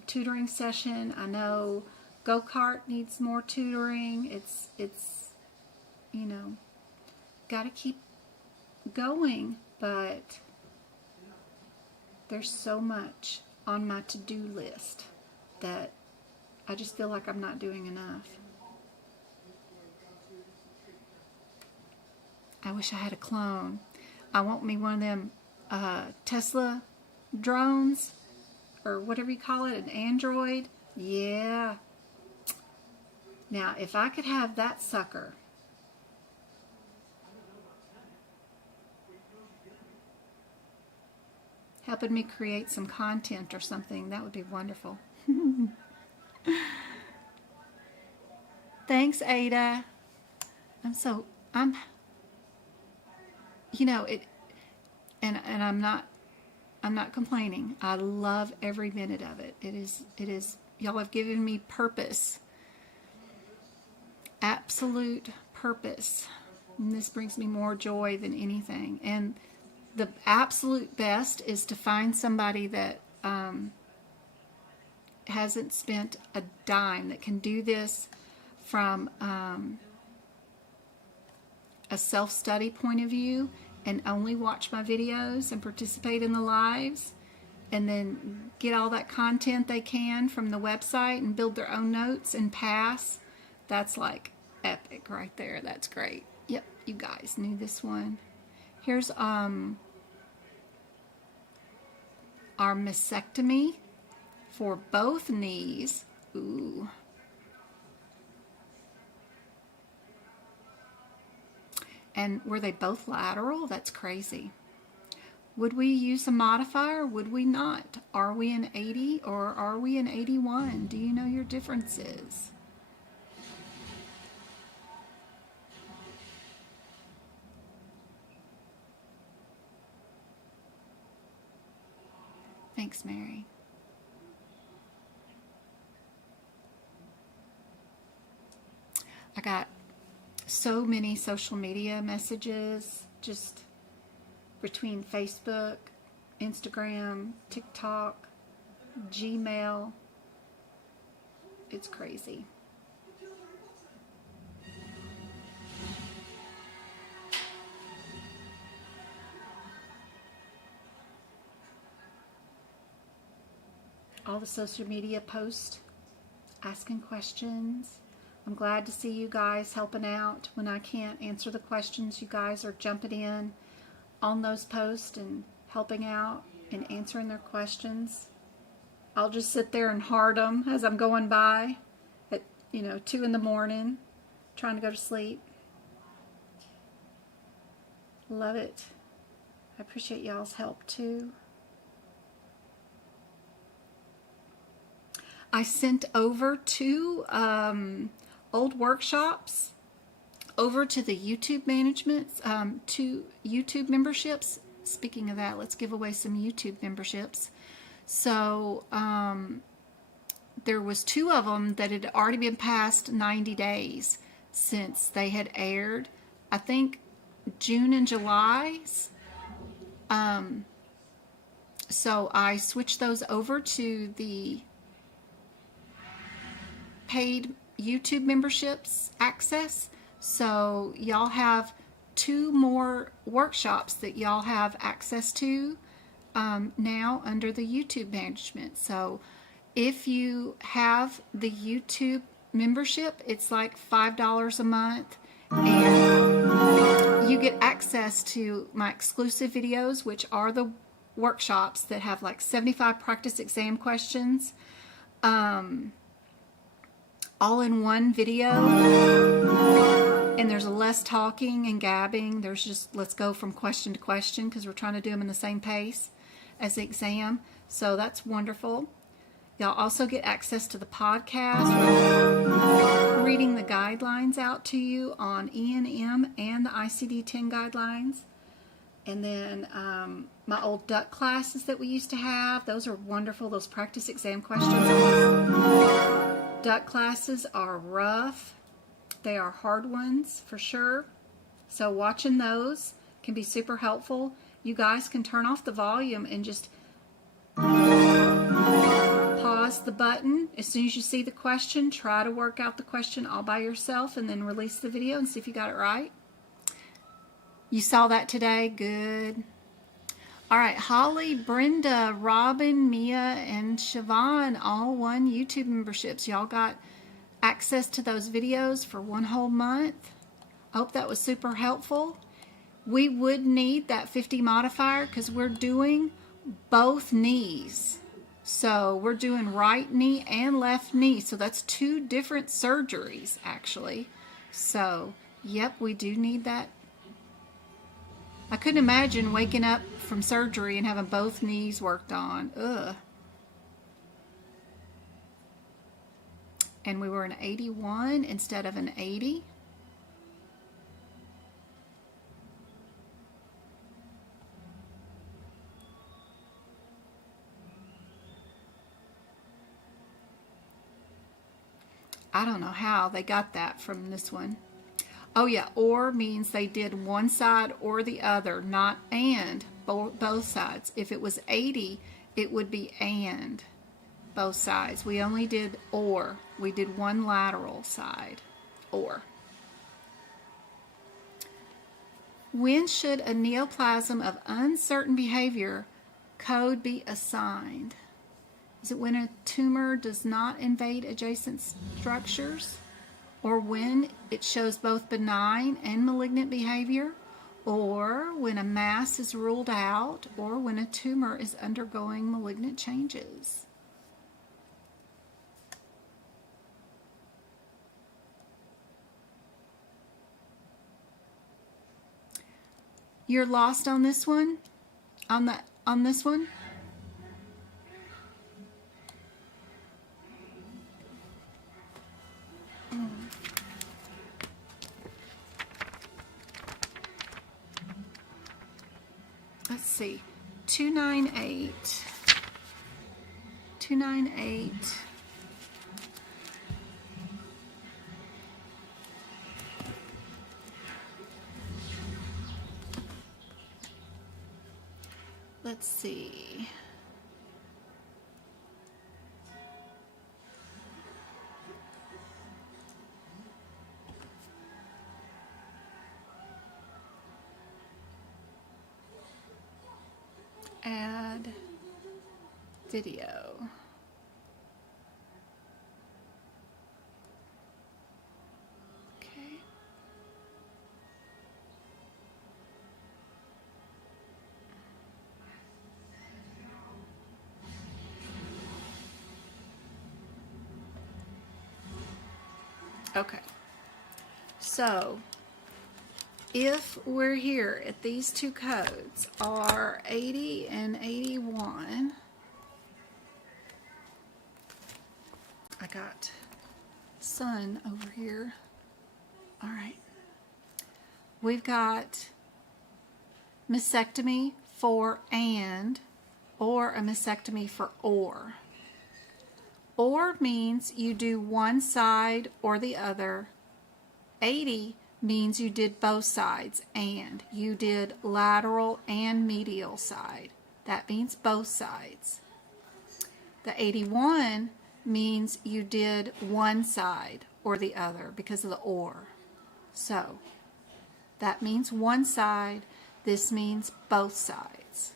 tutoring session. I know go-kart needs more tutoring. It's you know, got to keep going, but there's so much on my to-do list that I just feel like I'm not doing enough. I wish I had a clone. I want me one of them Tesla drones, or whatever you call it, an Android. Yeah. Now, if I could have that sucker, helping me create some content or something, that would be wonderful. Thanks, Ada. You know, and I'm not complaining. I love every minute of it. It is, y'all have given me purpose. Absolute purpose. And this brings me more joy than anything. And the absolute best is to find somebody that hasn't spent a dime, that can do this from a self-study point of view and only watch my videos and participate in the lives, and then get all that content they can from the website and build their own notes and pass. That's like epic right there. That's great. Yep, you guys knew this one. Here's our mastectomy for both knees. Ooh. And were they both lateral? That's crazy. Would we use a modifier? Would we not? Are we an 80 or are we an 81? Do you know your differences? Thanks, Mary. I got so many social media messages, just between Facebook, Instagram, TikTok, Gmail. It's crazy. All the social media posts, asking questions. I'm glad to see you guys helping out. When I can't answer the questions, you guys are jumping in on those posts and helping out and answering their questions. I'll just sit there and heart them as I'm going by at 2 in the morning, trying to go to sleep. Love it. I appreciate y'all's help too. I sent over 2 old workshops over to the YouTube management, 2 YouTube memberships. Speaking of that, let's give away some YouTube memberships. So there was 2 of them that had already been past 90 days since they had aired. I think June and July's. So I switched those over to the paid YouTube memberships access. So y'all have 2 more workshops that y'all have access to now under the YouTube management. So if you have the YouTube membership, it's like $5 a month, and you get access to my exclusive videos, which are the workshops that have like 75 practice exam questions, all in one video. And there's less talking and gabbing. There's just, let's go from question to question because we're trying to do them in the same pace as the exam. So that's wonderful. Y'all also get access to the podcast. We're reading the guidelines out to you on E&M and the ICD-10 guidelines. And then my old duck classes that we used to have, those are wonderful. Those practice exam questions. Duck classes are rough. They are hard ones for sure. So watching those can be super helpful. You guys can turn off the volume and just pause the button. As soon as you see the question, try to work out the question all by yourself and then release the video and see if you got it right. You saw that today? Good. All right, Holly, Brenda, Robin, Mia, and Siobhan all won YouTube memberships. Y'all got access to those videos for 1 whole month. I hope that was super helpful. We would need that 50 modifier because we're doing both knees. So we're doing right knee and left knee. So that's 2 different surgeries actually. So yep, we do need that. I couldn't imagine waking up from surgery and having both knees worked on. Ugh. And we were an 81 instead of an 80. I don't know how they got that from this one. Oh yeah, or means they did one side or the other, not and, both sides. If it was 80, it would be and. Both sides. We only did or. We did one lateral side. Or. When should a neoplasm of uncertain behavior code be assigned? Is it when a tumor does not invade adjacent structures? Or when it shows both benign and malignant behavior? Or when a mass is ruled out? Or when a tumor is undergoing malignant changes? You're lost on this one? On this one? Let's see. 298. 298. Let's see. Add video. Okay. Okay. So if we're here at these 2 codes are 80 and 81, I got sun over here. All right. We've got mastectomy for and, or a mastectomy for or. Or means you do one side or the other. 80 means you did both sides, and you did lateral and medial side. That means both sides. The 81 means you did one side or the other because of the or. So that means one side. This means both sides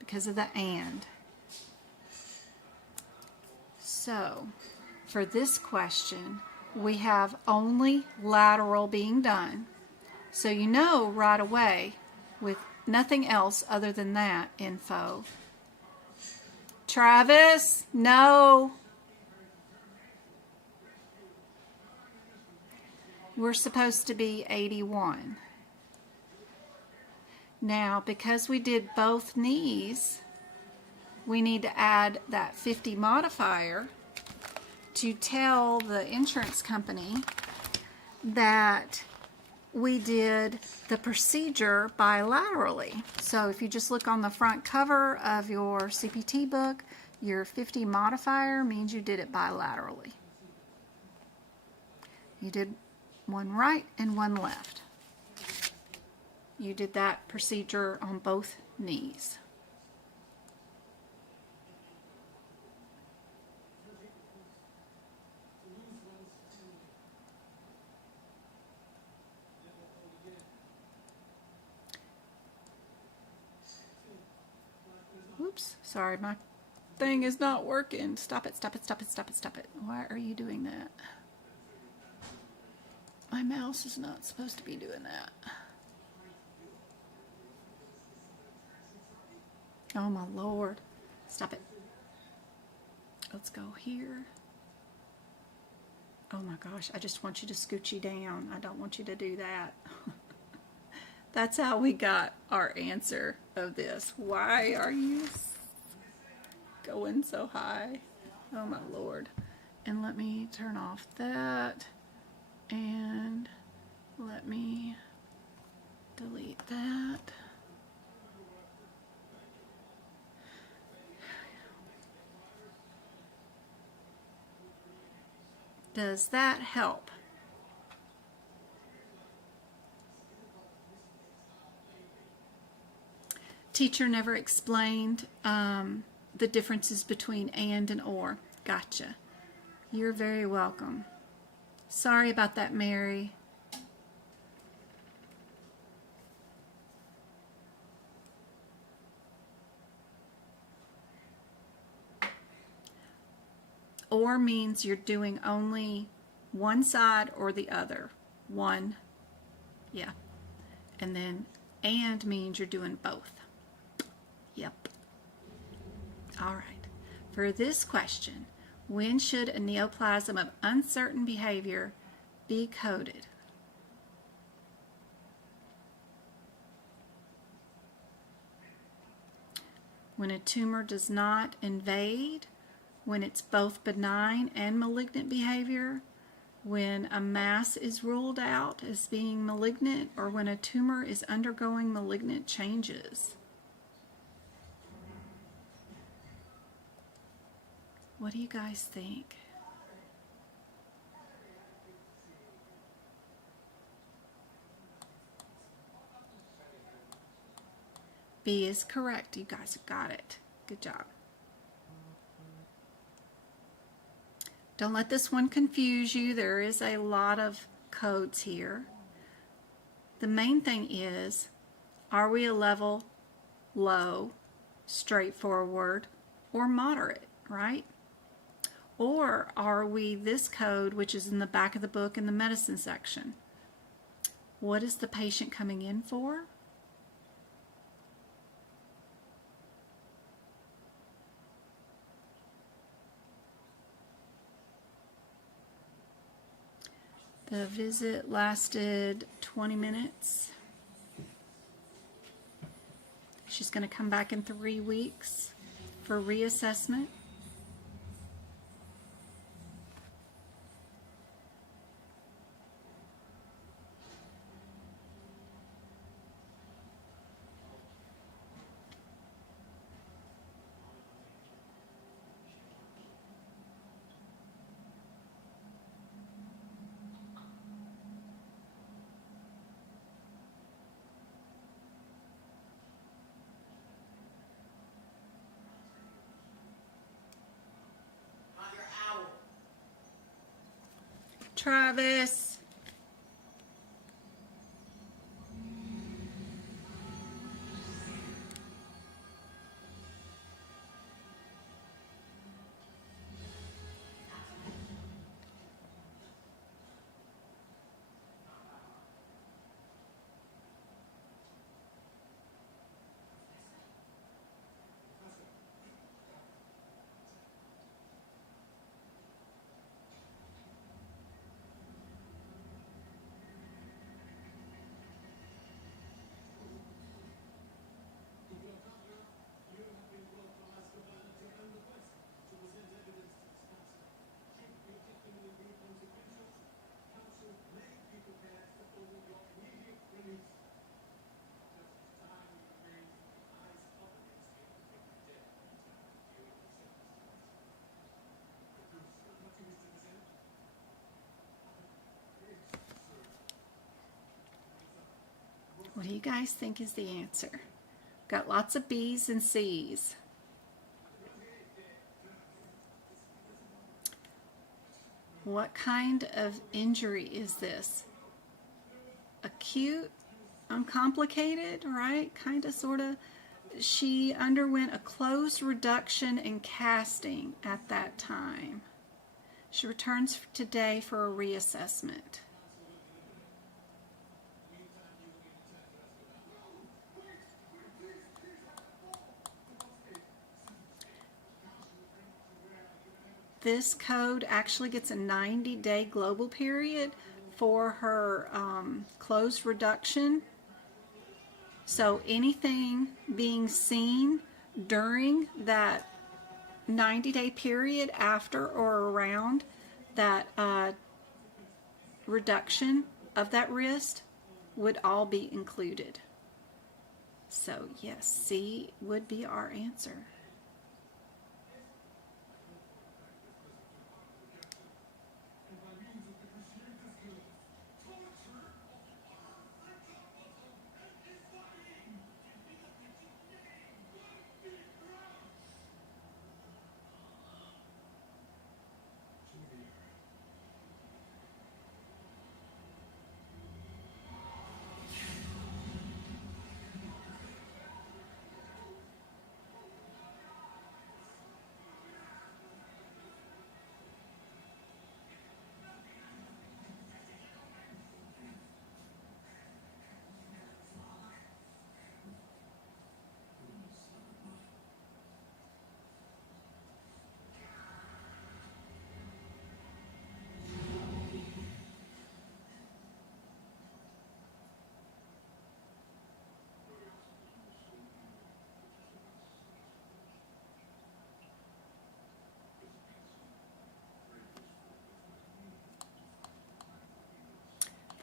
because of the and. So for this question, we have only lateral being done. So you know right away with nothing else other than that info. Travis, no. we're supposed to be 81. Now, because we did both knees, we need to add that 50 modifier to tell the insurance company that we did the procedure bilaterally. So if you just look on the front cover of your CPT book, your 50 modifier means you did it bilaterally. You did one right and one left. You did that procedure on both knees. Oops, sorry, my thing is not working. Stop it, stop it, stop it, stop it, stop it. Why are you doing that? My mouse is not supposed to be doing that. Oh my Lord. Stop it. Let's go here. Oh my gosh, I just want you to scooch you down. I don't want you to do that. That's how we got our answer of this. Why are you going so high? Oh my Lord. And let me turn off that. And let me delete that. Does that help? Teacher never explained the differences between and or. Gotcha. You're very welcome. Sorry about that, Mary. Or means you're doing only one side or the other. One, yeah. And then and means you're doing both. Yep. All right. For this question, when should a neoplasm of uncertain behavior be coded? When a tumor does not invade, when it's both benign and malignant behavior, when a mass is ruled out as being malignant, or when a tumor is undergoing malignant changes. What do you guys think? B is correct. You guys have got it. Good job. Don't let this one confuse you. There is a lot of codes here. The main thing is, are we a level low, straightforward, or moderate, right? Or are we this code, which is in the back of the book in the medicine section? What is the patient coming in for? The visit lasted 20 minutes. She's going to come back in 3 weeks for reassessment. Travis. What do you guys think is the answer? Got lots of B's and C's. What kind of injury is this? Acute, uncomplicated, right? Kind of, sort of. She underwent a closed reduction and casting at that time. She returns today for a reassessment. This code actually gets a 90-day global period for her closed reduction. So anything being seen during that 90-day period after or around that reduction of that wrist would all be included. So yes, C would be our answer.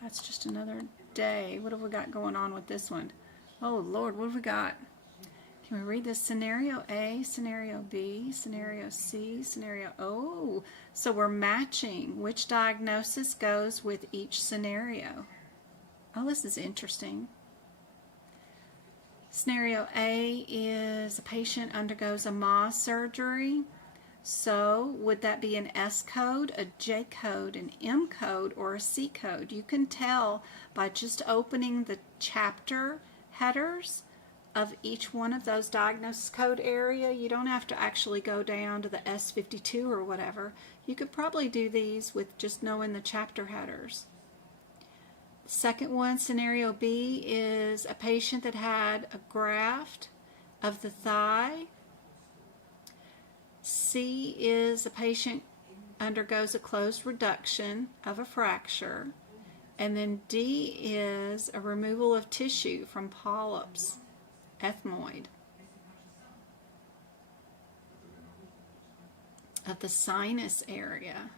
That's just another day. What have we got going on with this one? Oh Lord, what have we got? Can we read this? Scenario A, scenario B, scenario C, scenario... Oh, so we're matching which diagnosis goes with each scenario. Oh, this is interesting. Scenario A is a patient undergoes a AHima surgery. So would that be an S code, a J code, an M code, or a C code? You can tell by just opening the chapter headers of each one of those diagnosis code area. You don't have to actually go down to the S52 or whatever. You could probably do these with just knowing the chapter headers. Second one, scenario B, is a patient that had a graft of the thigh. C is a patient undergoes a closed reduction of a fracture. And then D is a removal of tissue from polyps, ethmoid, of the sinus area.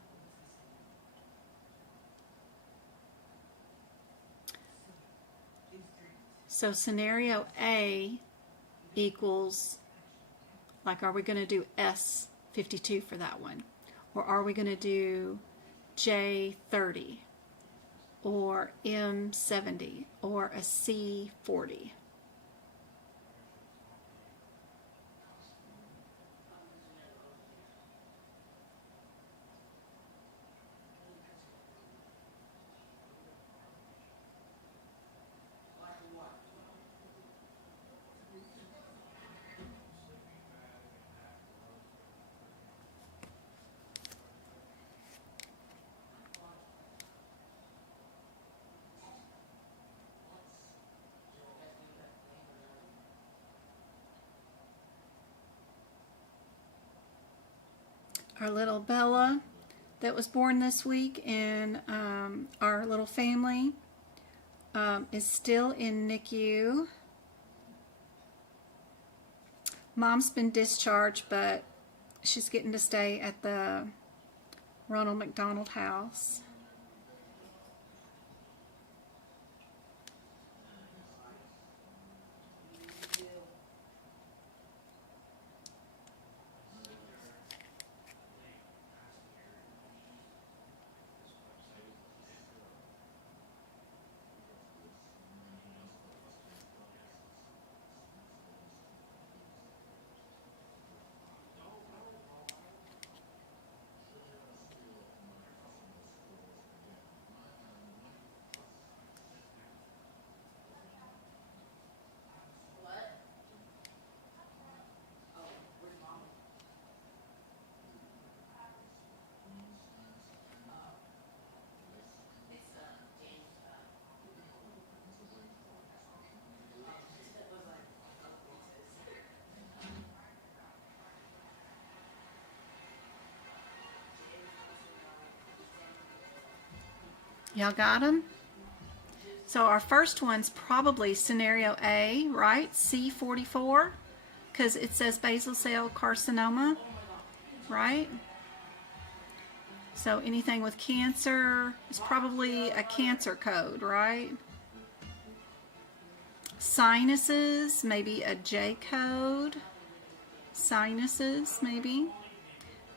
So scenario A equals, like, are we going to do S52 for that one? Or are we going to do J30? Or M70? Or a C40? Our little Bella that was born this week in our little family is still in NICU. Mom's been discharged, but she's getting to stay at the Ronald McDonald House. Y'all got them? So our first one's probably scenario A, right? C44, because it says basal cell carcinoma, right? So anything with cancer is probably a cancer code, right? Sinuses, maybe a J code. Sinuses, maybe.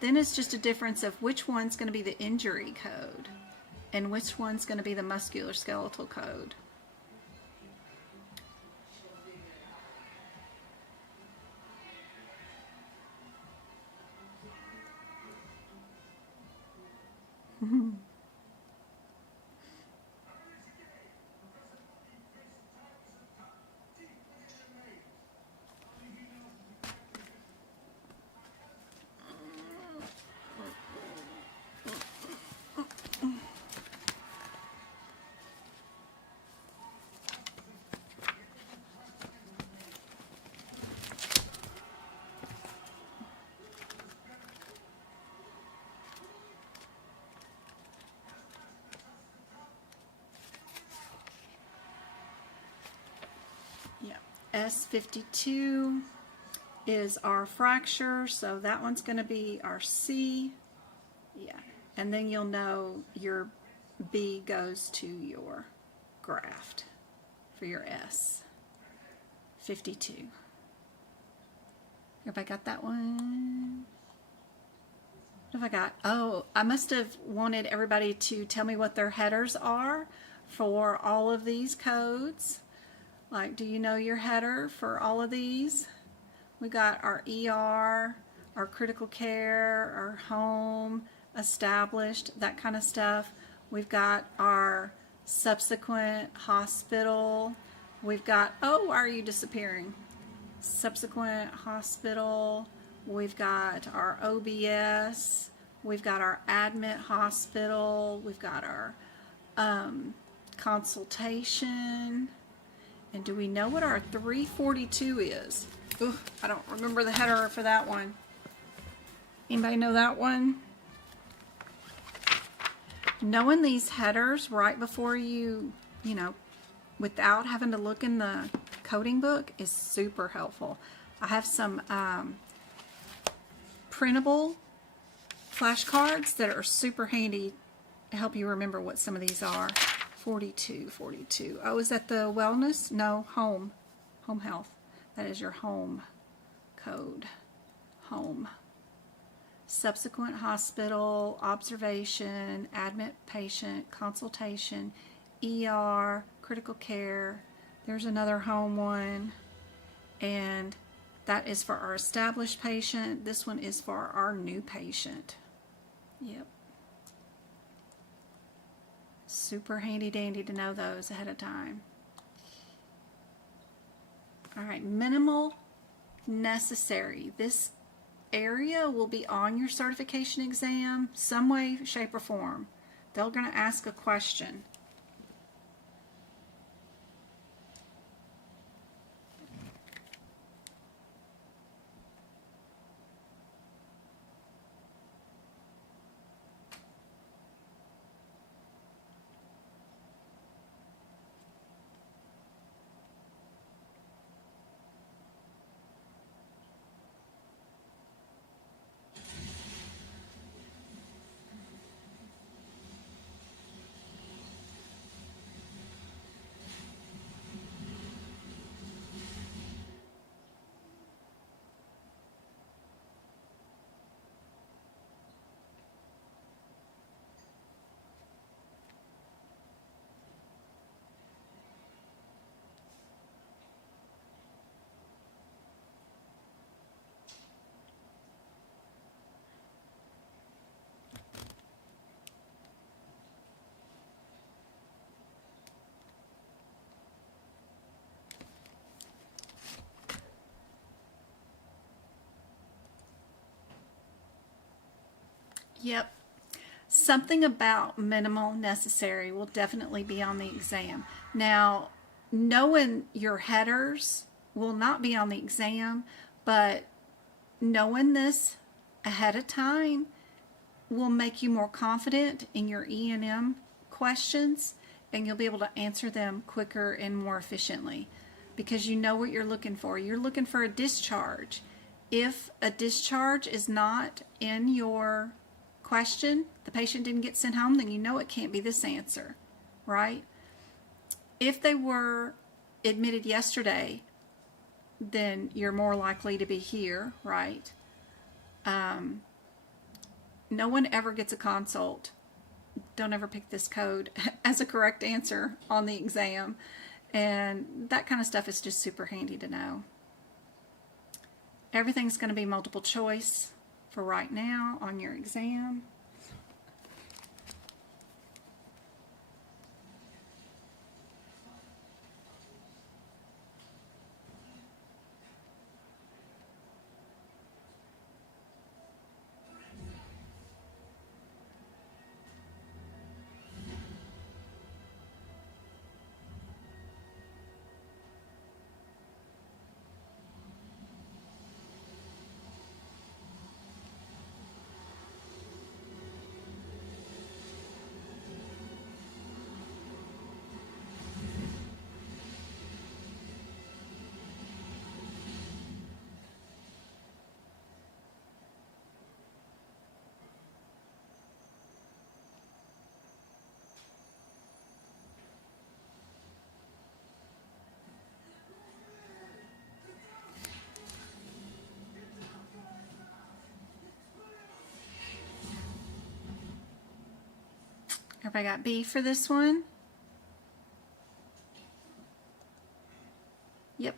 Then it's just a difference of which one's going to be the injury code and which one's going to be the musculoskeletal code. Yeah, S52 is our fracture, so that one's going to be our C. Yeah, and then you'll know your B goes to your graft for your S. 52. Everybody got that one? What have I got? Oh, I must have wanted everybody to tell me what their headers are for all of these codes. Like, do you know your header for all of these? We got our ER, our critical care, our home, established, that kind of stuff. We've got our subsequent hospital. We've got, oh, why are you disappearing? Subsequent hospital. We've got our OBS. We've got our admit hospital. We've got our consultation. And do we know what our 342 is? Ugh, I don't remember the header for that one. Anybody know that one? Knowing these headers right before you know, without having to look in the coding book is super helpful. I have some printable flashcards that are super handy to help you remember what some of these are. 42. Oh, is that the wellness? No, home health. That is your home code. Home. Subsequent hospital, observation, admit patient, consultation, ER, critical care. There's another home one. And that is for our established patient. This one is for our new patient. Yep. Super handy dandy to know those ahead of time. All right, minimal necessary. This area will be on your certification exam some way, shape, or form. They're going to ask a question. Yep. Something about minimal necessary will definitely be on the exam. Now, knowing your headers will not be on the exam, but knowing this ahead of time will make you more confident in your E&M questions, and you'll be able to answer them quicker and more efficiently because you know what you're looking for. You're looking for a discharge. If a discharge is not in your question, the patient didn't get sent home, then you know it can't be this answer, right? If they were admitted yesterday, then you're more likely to be here, right? No one ever gets a consult. Don't ever pick this code as a correct answer on the exam. And that kind of stuff is just super handy to know. Everything's going to be multiple choice for right now on your exam. Everybody got B for this one? Yep.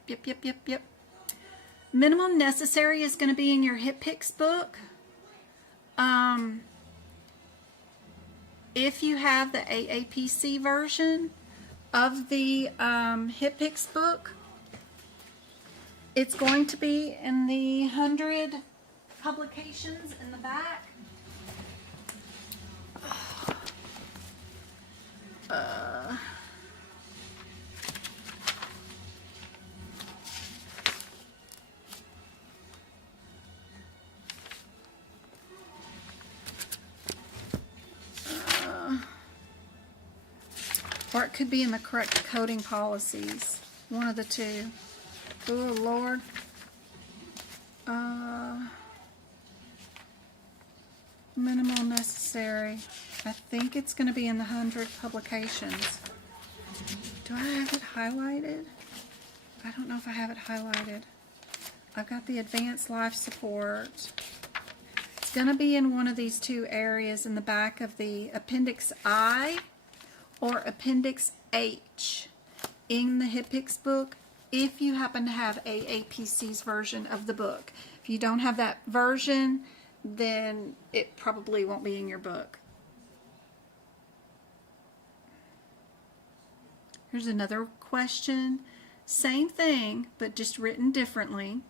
Minimum necessary is going to be in your HipPix book. If you have the AAPC version of the HipPix book, it's going to be in the 100 publications in the back. Or it could be in the correct coding policies. One of the two. Oh, Lord. Minimal necessary. I think it's going to be in the 100 publications. Do I have it highlighted? I don't know if I have it highlighted. I've got the advanced life support. It's going to be in one of these two areas in the back of the Appendix I or Appendix H in the HipPix book if you happen to have AAPC's version of the book. If you don't have that version, then it probably won't be in your book. Here's another question. Same thing, but just written differently.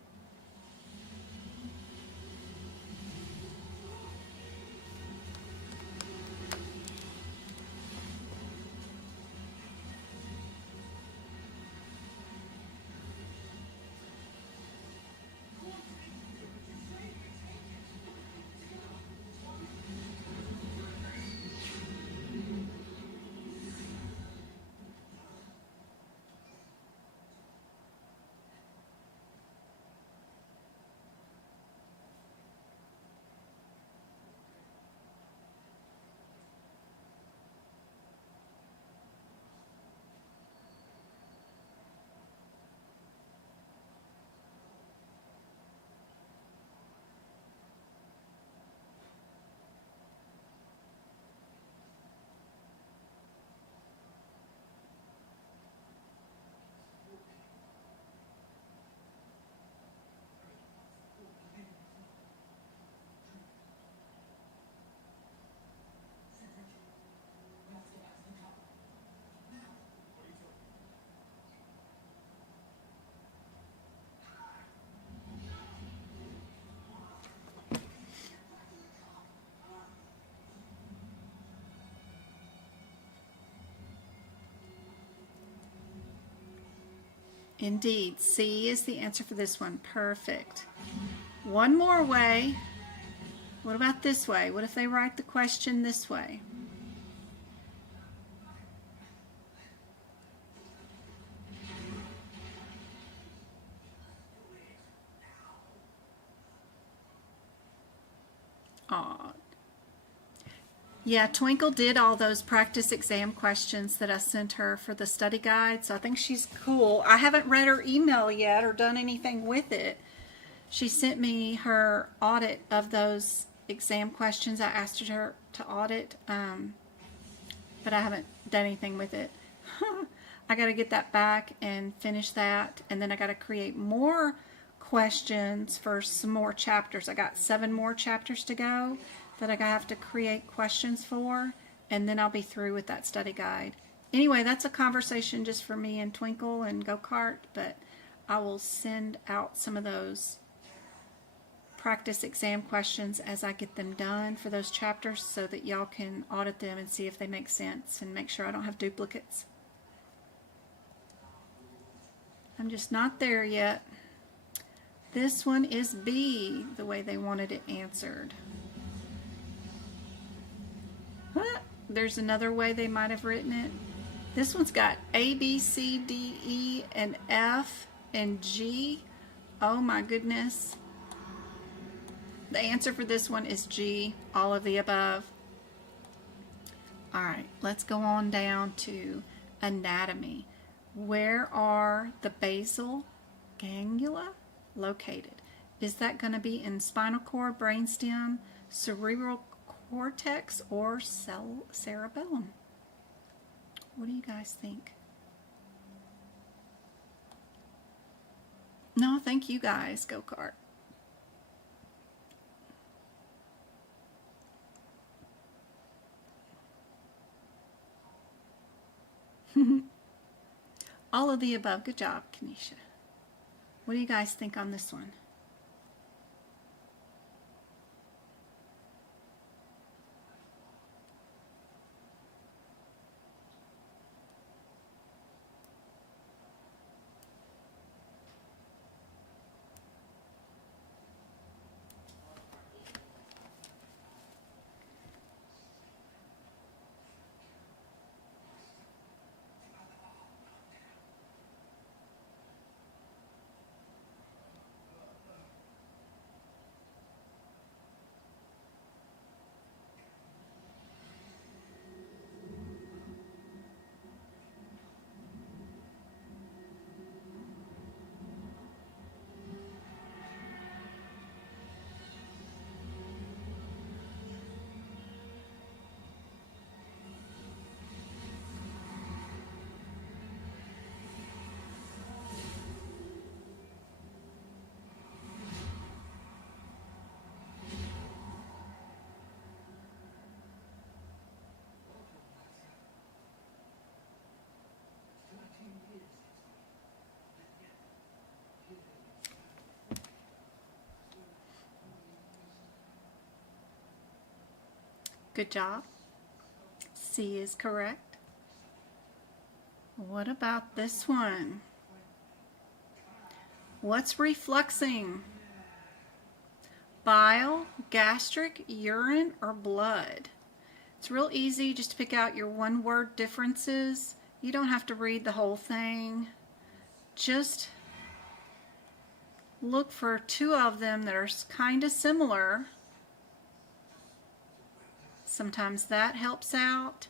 Indeed, C is the answer for this one. Perfect. One more way. What about this way? What if they write the question this way? Yeah, Twinkle did all those practice exam questions that I sent her for the study guide, so I think she's cool. I haven't read her email yet or done anything with it. She sent me her audit of those exam questions I asked her to audit, but I haven't done anything with it. I got to get that back and finish that, and then I got to create more questions for some more chapters. I got 7 more chapters to go that I have to create questions for, and then I'll be through with that study guide. Anyway, that's a conversation just for me and Twinkle and Go-Kart, but I will send out some of those practice exam questions as I get them done for those chapters so that y'all can audit them and see if they make sense and make sure I don't have duplicates. I'm just not there yet. This one is B, the way they wanted it answered. What? There's another way they might have written it. This one's got A, B, C, D, E, and F, and G. Oh my goodness. The answer for this one is G, all of the above. All right, let's go on down to anatomy. Where are the basal ganglia located? Is that going to be in spinal cord, brainstem, cerebral cortex, or cerebellum? What do you guys think? No, thank you guys, Go-Kart. All of the above. Good job, Kenesha. What do you guys think on this one? Good job. C is correct. What about this one? What's refluxing? Bile, gastric, urine, or blood? It's real easy just to pick out your one-word differences. You don't have to read the whole thing. Just look for 2 of them that are kind of similar. Sometimes that helps out.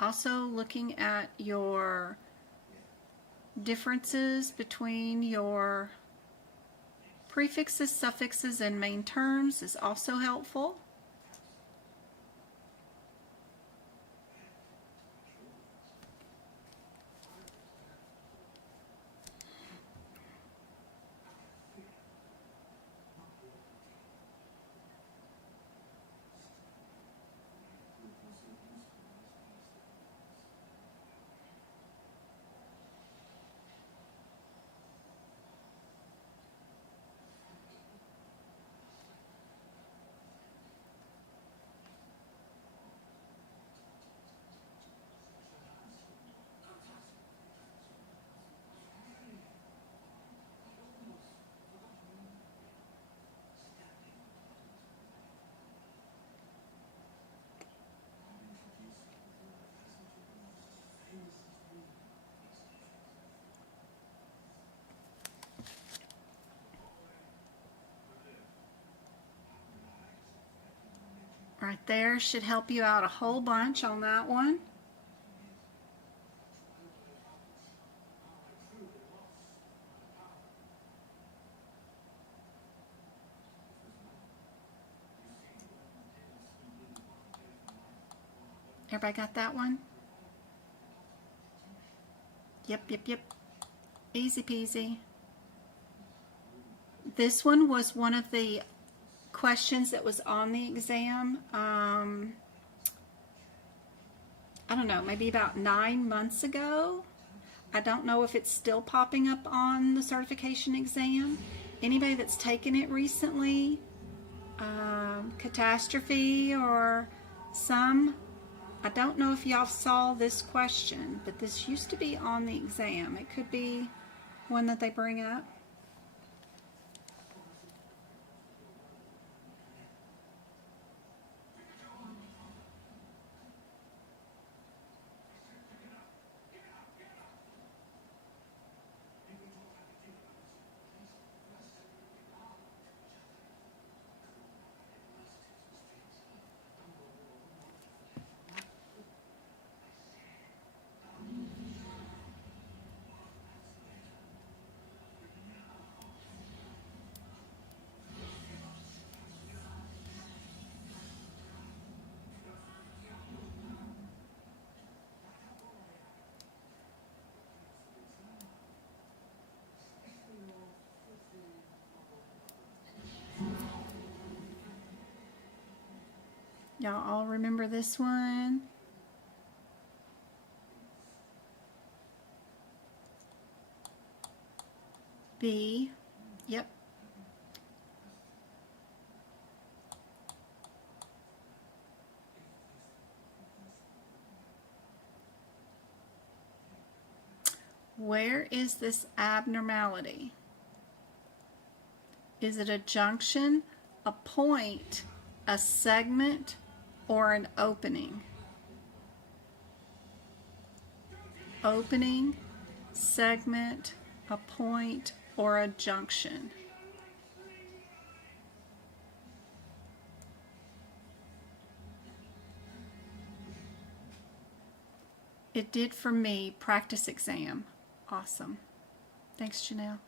Also looking at your differences between your prefixes, suffixes, and main terms is also helpful. Right there should help you out a whole bunch on that one. Everybody got that one? Yep. Easy peasy. This one was one of the questions that was on the exam. I don't know, maybe about 9 months ago. I don't know if it's still popping up on the certification exam. Anybody that's taken it recently, catastrophe or some, I don't know if y'all saw this question, but this used to be on the exam. It could be one that they bring up. Y'all all remember this one? B. Yep. Where is this abnormality? Is it a junction, a point, a segment, or an opening? Opening, segment, a point, or a junction? It did for me. Practice exam. Awesome. Thanks, Janelle.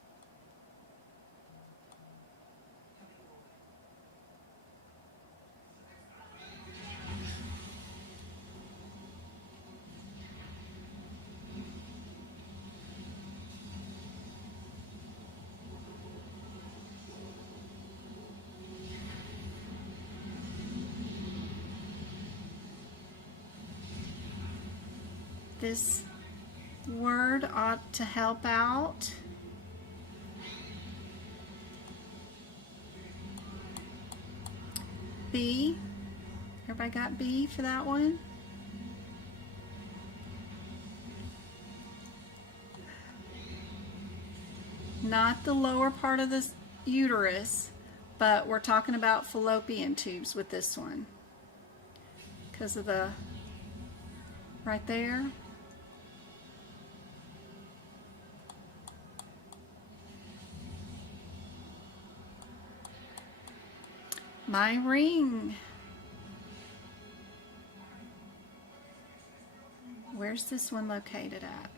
This word ought to help out. B. Everybody got B for that one? Not the lower part of the uterus, but we're talking about fallopian tubes with this one. Because of the, right there. My ring. Where's this one located at?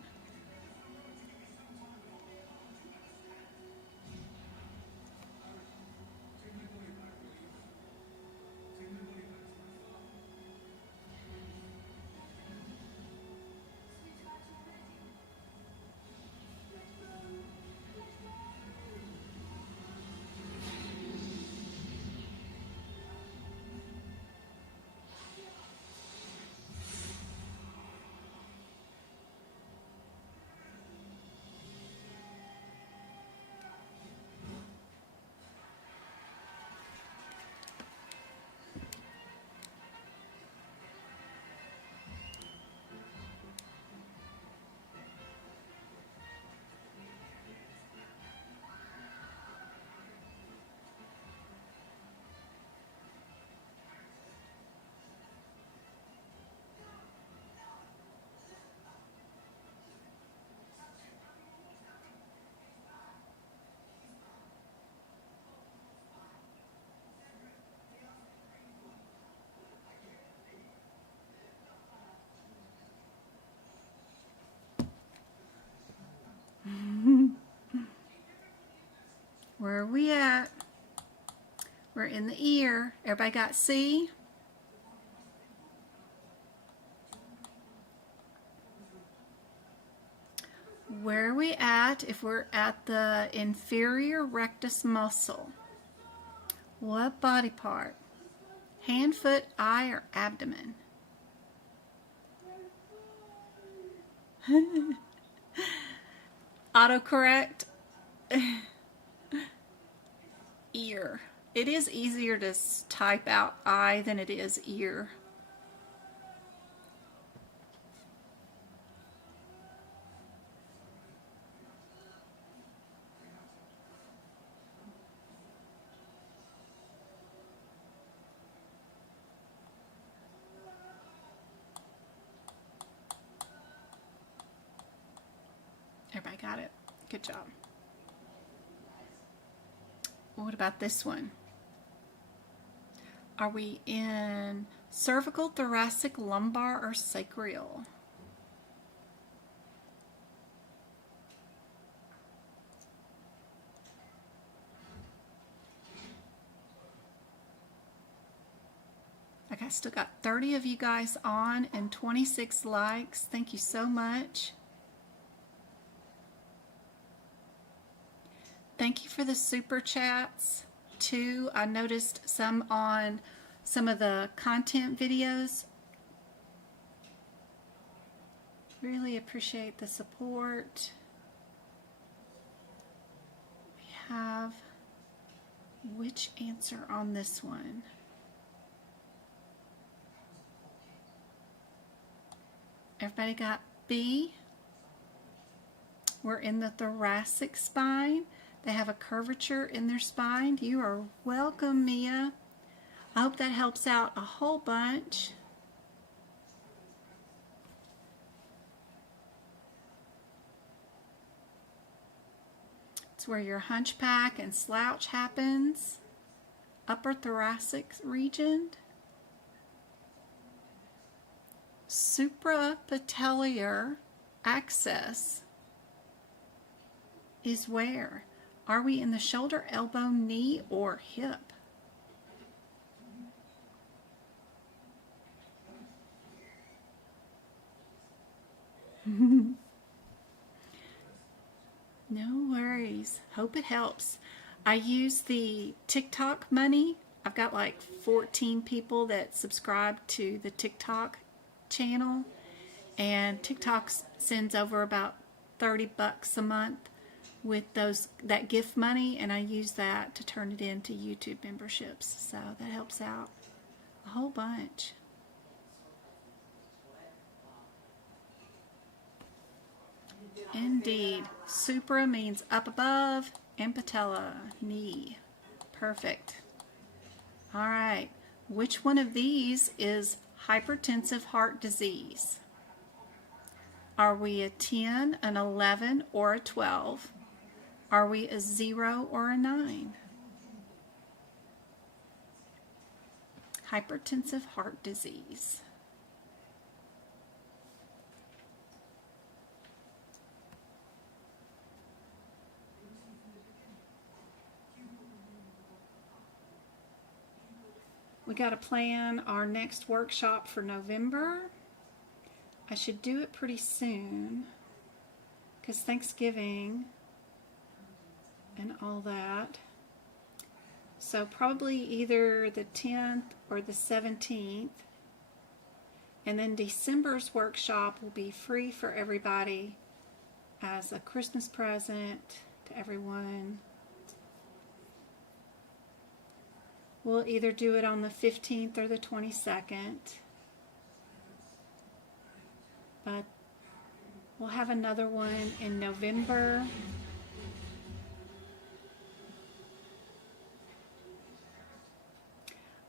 Where are we at? We're in the ear. Everybody got C? Where are we at if we're at the inferior rectus muscle? What body part? Hand, foot, eye, or abdomen? Autocorrect. Ear. It is easier to type out eye than it is ear. Everybody got it? Good job. What about this one? Are we in cervical, thoracic, lumbar, or sacral? Okay, I still got 30 of you guys on and 26 likes. Thank you so much. Thank you for the super chats too. I noticed some on some of the content videos. Really appreciate the support. We have which answer on this one? Everybody got B? We're in the thoracic spine. They have a curvature in their spine. You are welcome, Mia. I hope that helps out a whole bunch. It's where your hunchback and slouch happens. Upper thoracic region. Suprapatellar access is where? Are we in the shoulder, elbow, knee, or hip? No worries. Hope it helps. I use the TikTok money. I've got like 14 people that subscribe to the TikTok channel, and TikTok sends over about $30 a month with that gift money, and I use that to turn it into YouTube memberships. So that helps out a whole bunch. Indeed. Supra means up above, and patella, knee. Perfect. All right. Which one of these is hypertensive heart disease? Are we a 10, an 11, or a 12? Are we a 0 or a 9? Hypertensive heart disease. We got to plan our next workshop for November. I should do it pretty soon because Thanksgiving and all that. So probably either the 10th or the 17th. And then December's workshop will be free for everybody as a Christmas present to everyone. We'll either do it on the 15th or the 22nd. But we'll have another one in November.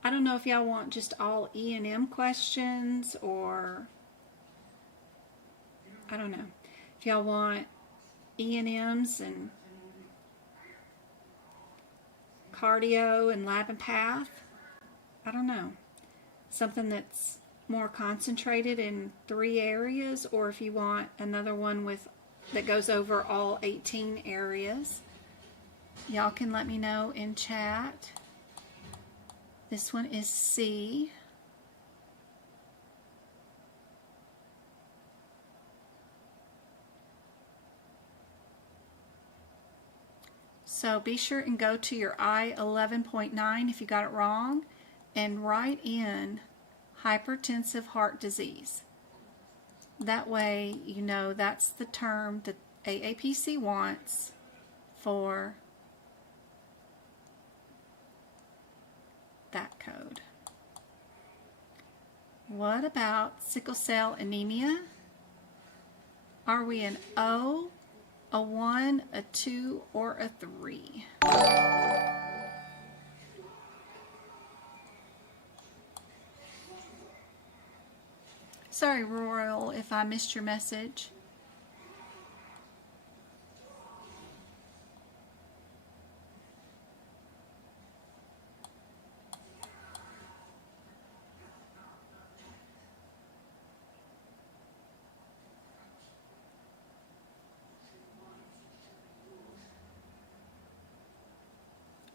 I don't know if y'all want just all E&M questions, or I don't know. If y'all want E&Ms and cardio and lab and path, I don't know. Something that's more concentrated in 3 areas, or if you want another one that goes over all 18 areas. Y'all can let me know in chat. This one is C. So be sure and go to your I-11.9 if you got it wrong and write in hypertensive heart disease. That way you know that's the term that AAPC wants for that code. What about sickle cell anemia? Are we an O, a 1, a 2, or a 3? Sorry, Royal, if I missed your message.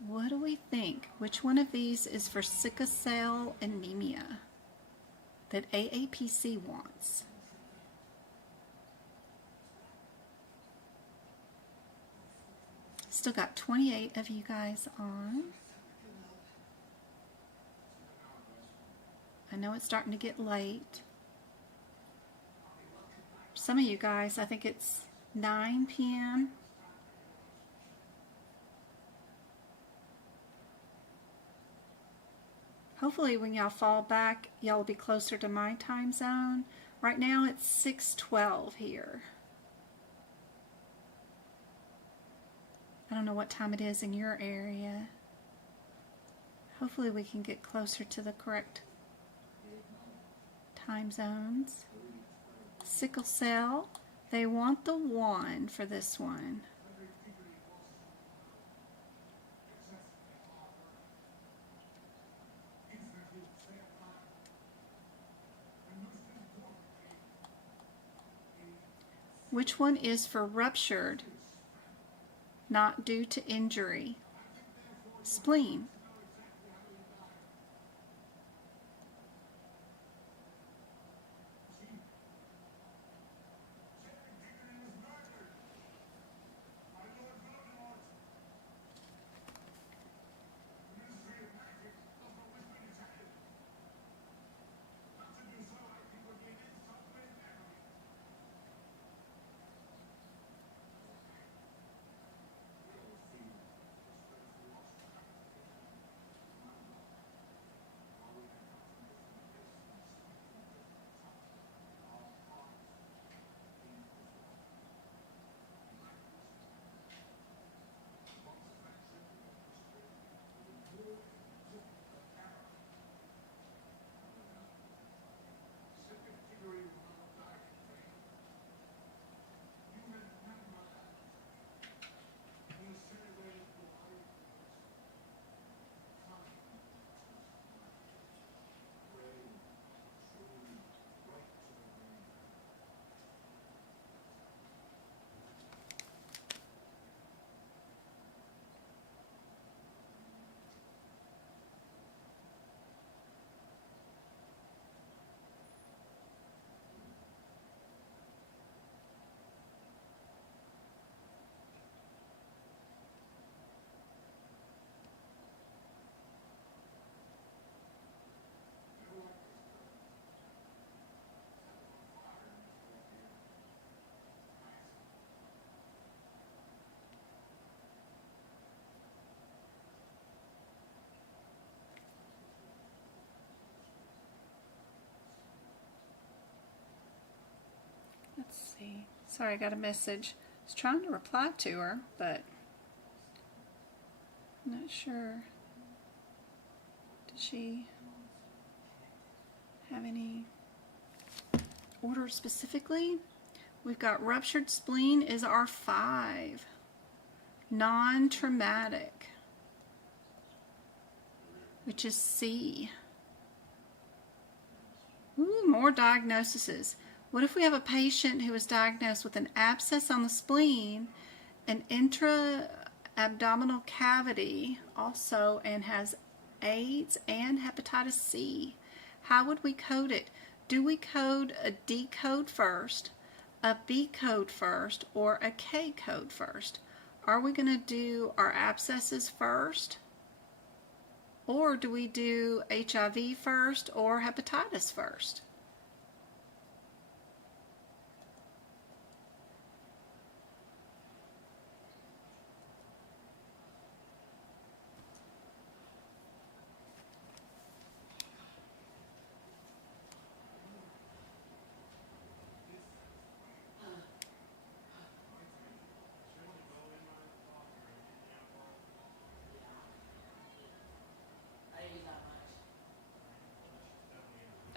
What do we think? Which one of these is for sickle cell anemia that AAPC wants? Still got 28 of you guys on. I know it's starting to get late. Some of you guys, I think it's 9 p.m. Hopefully when y'all fall back, y'all will be closer to my time zone. Right now it's 6:12 here. I don't know what time it is in your area. Hopefully we can get closer to the correct time zones. Sickle cell, they want the 1 for this one. Which one is for ruptured, not due to injury? Spleen. Let's see. Sorry, I got a message. I was trying to reply to her, but I'm not sure. Did she have any order specifically? We've got ruptured spleen is our 5. Non-traumatic, which is C. Ooh, more diagnoses. What if we have a patient who was diagnosed with an abscess on the spleen, an abdominal cavity also and has AIDS and hepatitis C, how would we code it? Do we code a D code first, a B code first, or a K code first? Are we going to do our abscesses first? Or do we do HIV first or hepatitis first?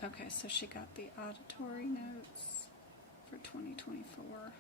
Okay, so she got the auditory notes for 2024.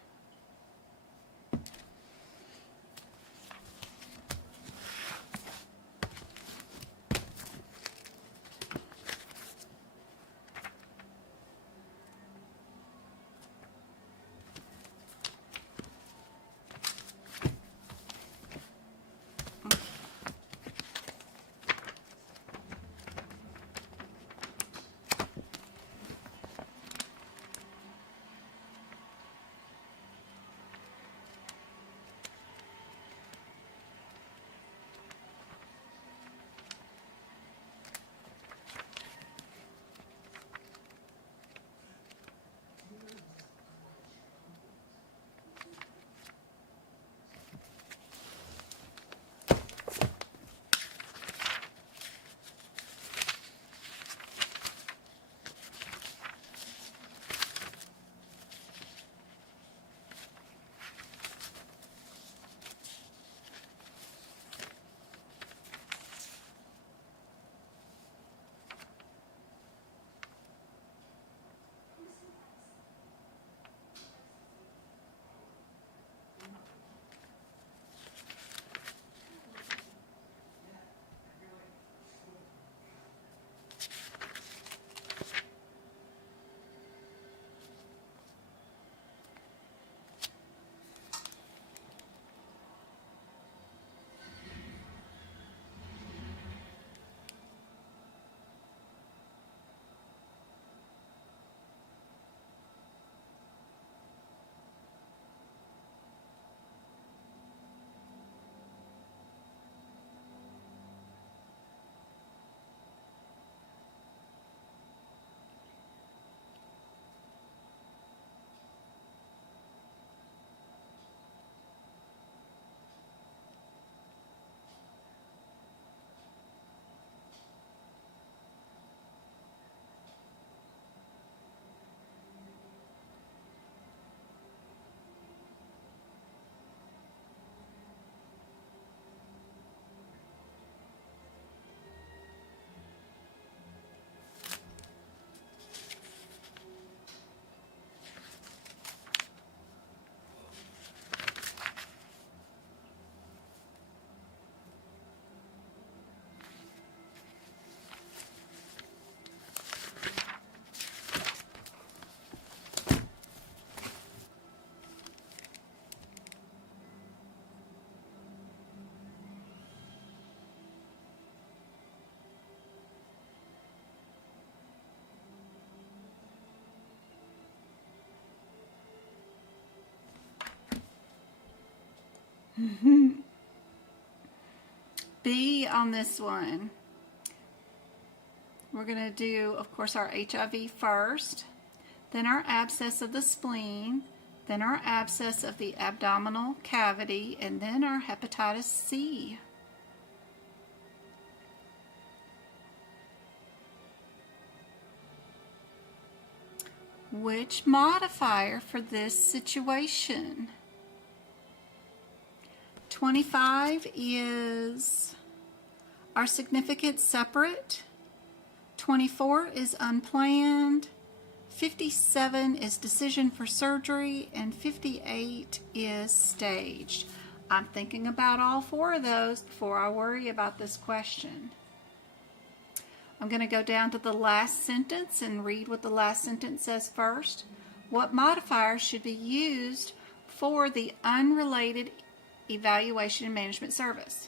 B on this one. We're going to do, of course, our HIV first, then our abscess of the spleen, then our abscess of the abdominal cavity, and then our hepatitis C. Which modifier for this situation? 25 is our significant separate. 24 is unplanned. 57 is decision for surgery, and 58 is staged. I'm thinking about all four of those before I worry about this question. I'm going to go down to the last sentence and read what the last sentence says first. What modifier should be used for the unrelated Evaluation and Management Service.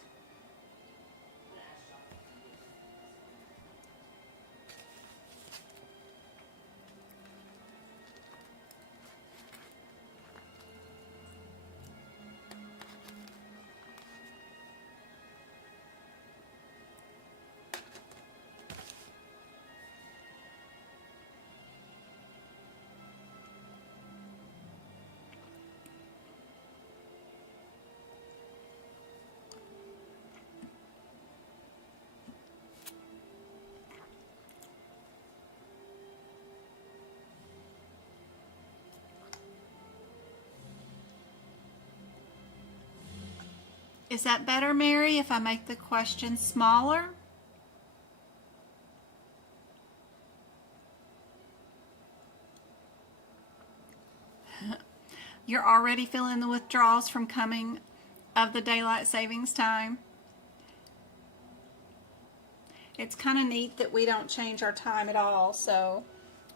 Is that better, Mary, if I make the question smaller? You're already feeling the withdrawals from coming of the daylight savings time. It's kind of neat that we don't change our time at all, so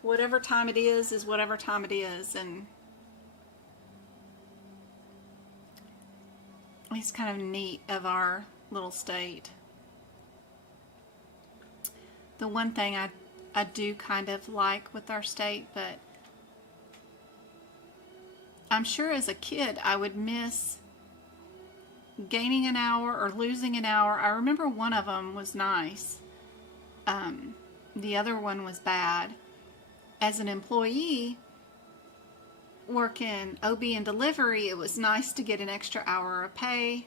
whatever time it is whatever time it is, and it's kind of neat of our little state. The one thing I do kind of like with our state, but I'm sure as a kid I would miss gaining an hour or losing an hour. I remember one of them was nice. The other one was bad. As an employee working OB and delivery, it was nice to get an extra hour of pay.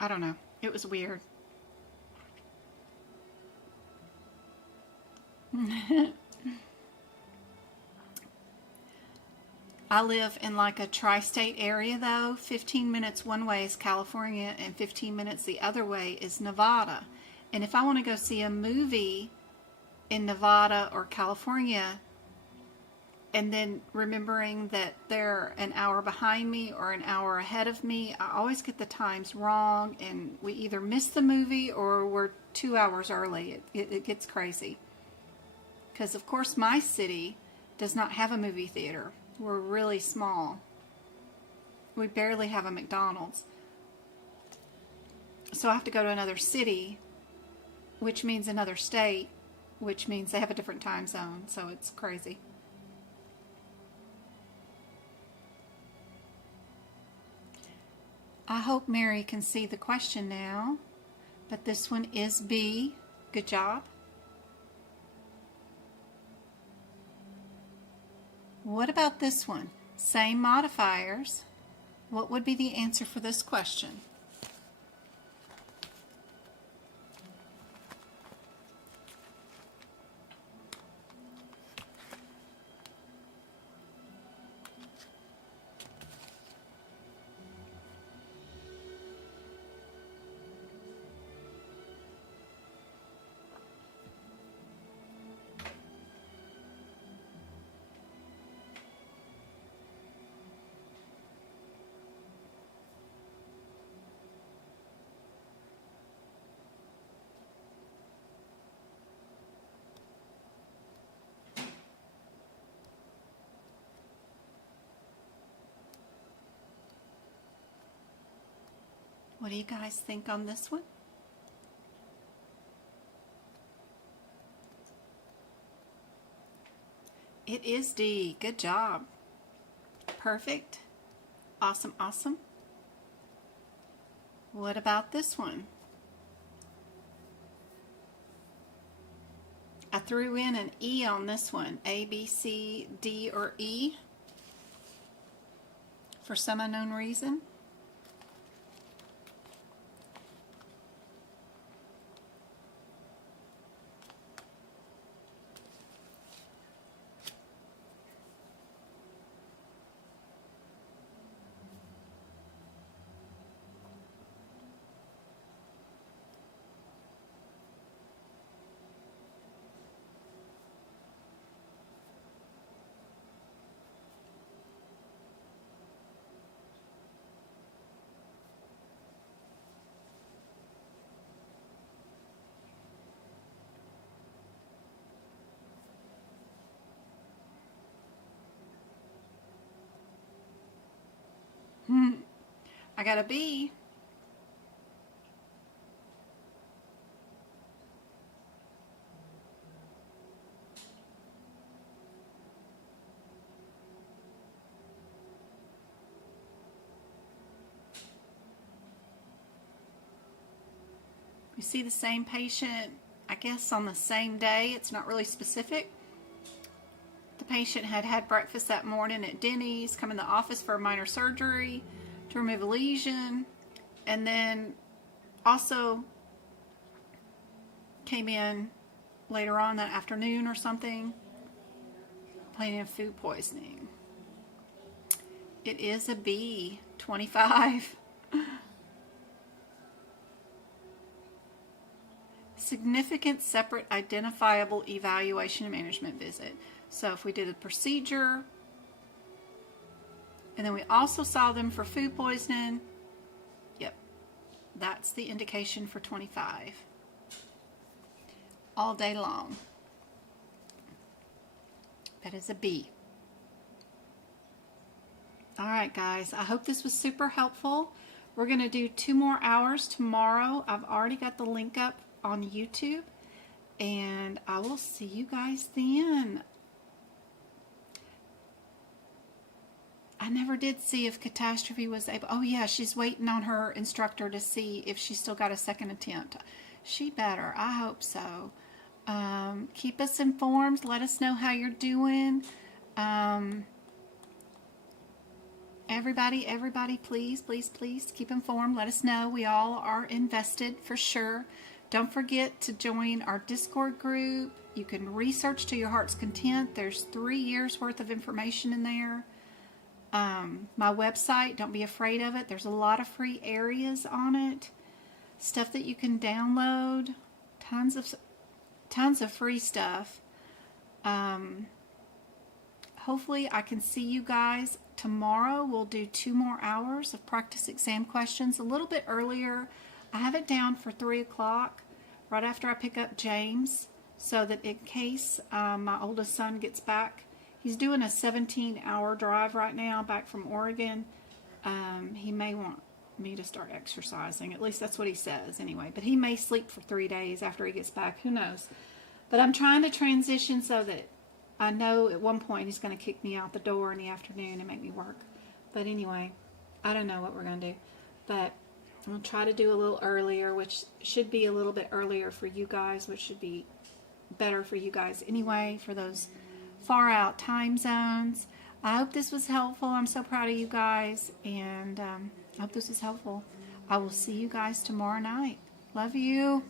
I don't know. It was weird. I live in like a tri-state area though. 15 minutes one way is California and 15 minutes the other way is Nevada. And if I want to go see a movie in Nevada or California, and then remembering that they're an hour behind me or an hour ahead of me, I always get the times wrong, and we either miss the movie or we're 2 hours early. It gets crazy. Because of course my city does not have a movie theater. We're really small. We barely have a McDonald's. So I have to go to another city, which means another state, which means they have a different time zone. So it's crazy. I hope Mary can see the question now, but this one is B. Good job. What about this one? Same modifiers. What would be the answer for this question? What do you guys think on this one? It is D. Good job. Perfect. Awesome, awesome. What about this one? I threw in an E on this one. A, B, C, D, or E for some unknown reason. I got a B. We see the same patient, I guess, on the same day. It's not really specific. The patient had had breakfast that morning at Denny's, come in the office for a minor surgery to remove a lesion, and then also came in later on that afternoon or something, complaining of food poisoning. It is a B, 25. Significant separate identifiable evaluation and management visit. So if we did a procedure and then we also saw them for food poisoning, yep, that's the indication for 25. All day long. That is a B. All right, guys, I hope this was super helpful. We're going to do 2 more hours tomorrow. I've already got the link up on YouTube, and I will see you guys then. I never did see if Catastrophe was able. Oh yeah, she's waiting on her instructor to see if she still got a second attempt. She better. I hope so. Keep us informed. Let us know how you're doing. Everybody, please keep informed. Let us know. We all are invested for sure. Don't forget to join our Discord group. You can research to your heart's content. There's 3 years worth of information in there. My website, don't be afraid of it. There's a lot of free areas on it. Stuff that you can download. Tons of free stuff. Hopefully I can see you guys tomorrow. We'll do 2 more hours of practice exam questions a little bit earlier. I have it down for 3 o'clock, right after I pick up James, so that in case my oldest son gets back, he's doing a 17-hour drive right now back from Oregon. He may want me to start exercising. At least that's what he says anyway. But he may sleep for 3 days after he gets back. Who knows? But I'm trying to transition so that I know at one point he's going to kick me out the door in the afternoon and make me work. But anyway, I don't know what we're going to do. But I'll try to do a little earlier, which should be a little bit earlier for you guys, which should be better for you guys anyway, for those far out time zones. I hope this was helpful. I'm so proud of you guys, and I hope this was helpful. I will see you guys tomorrow night. Love you.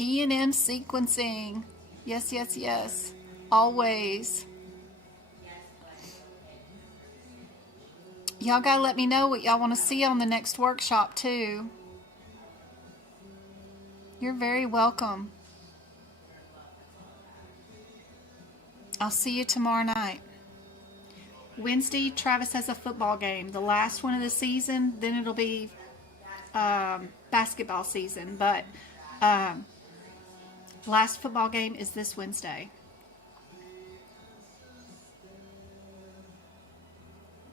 E&M sequencing. Yes. Always. Y'all gotta let me know what y'all want to see on the next workshop too. You're very welcome. I'll see you tomorrow night. Wednesday, Travis has a football game. The last one of the season. Then it'll be basketball season. But last football game is this Wednesday.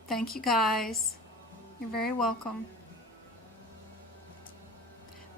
Thank you guys. You're very welcome.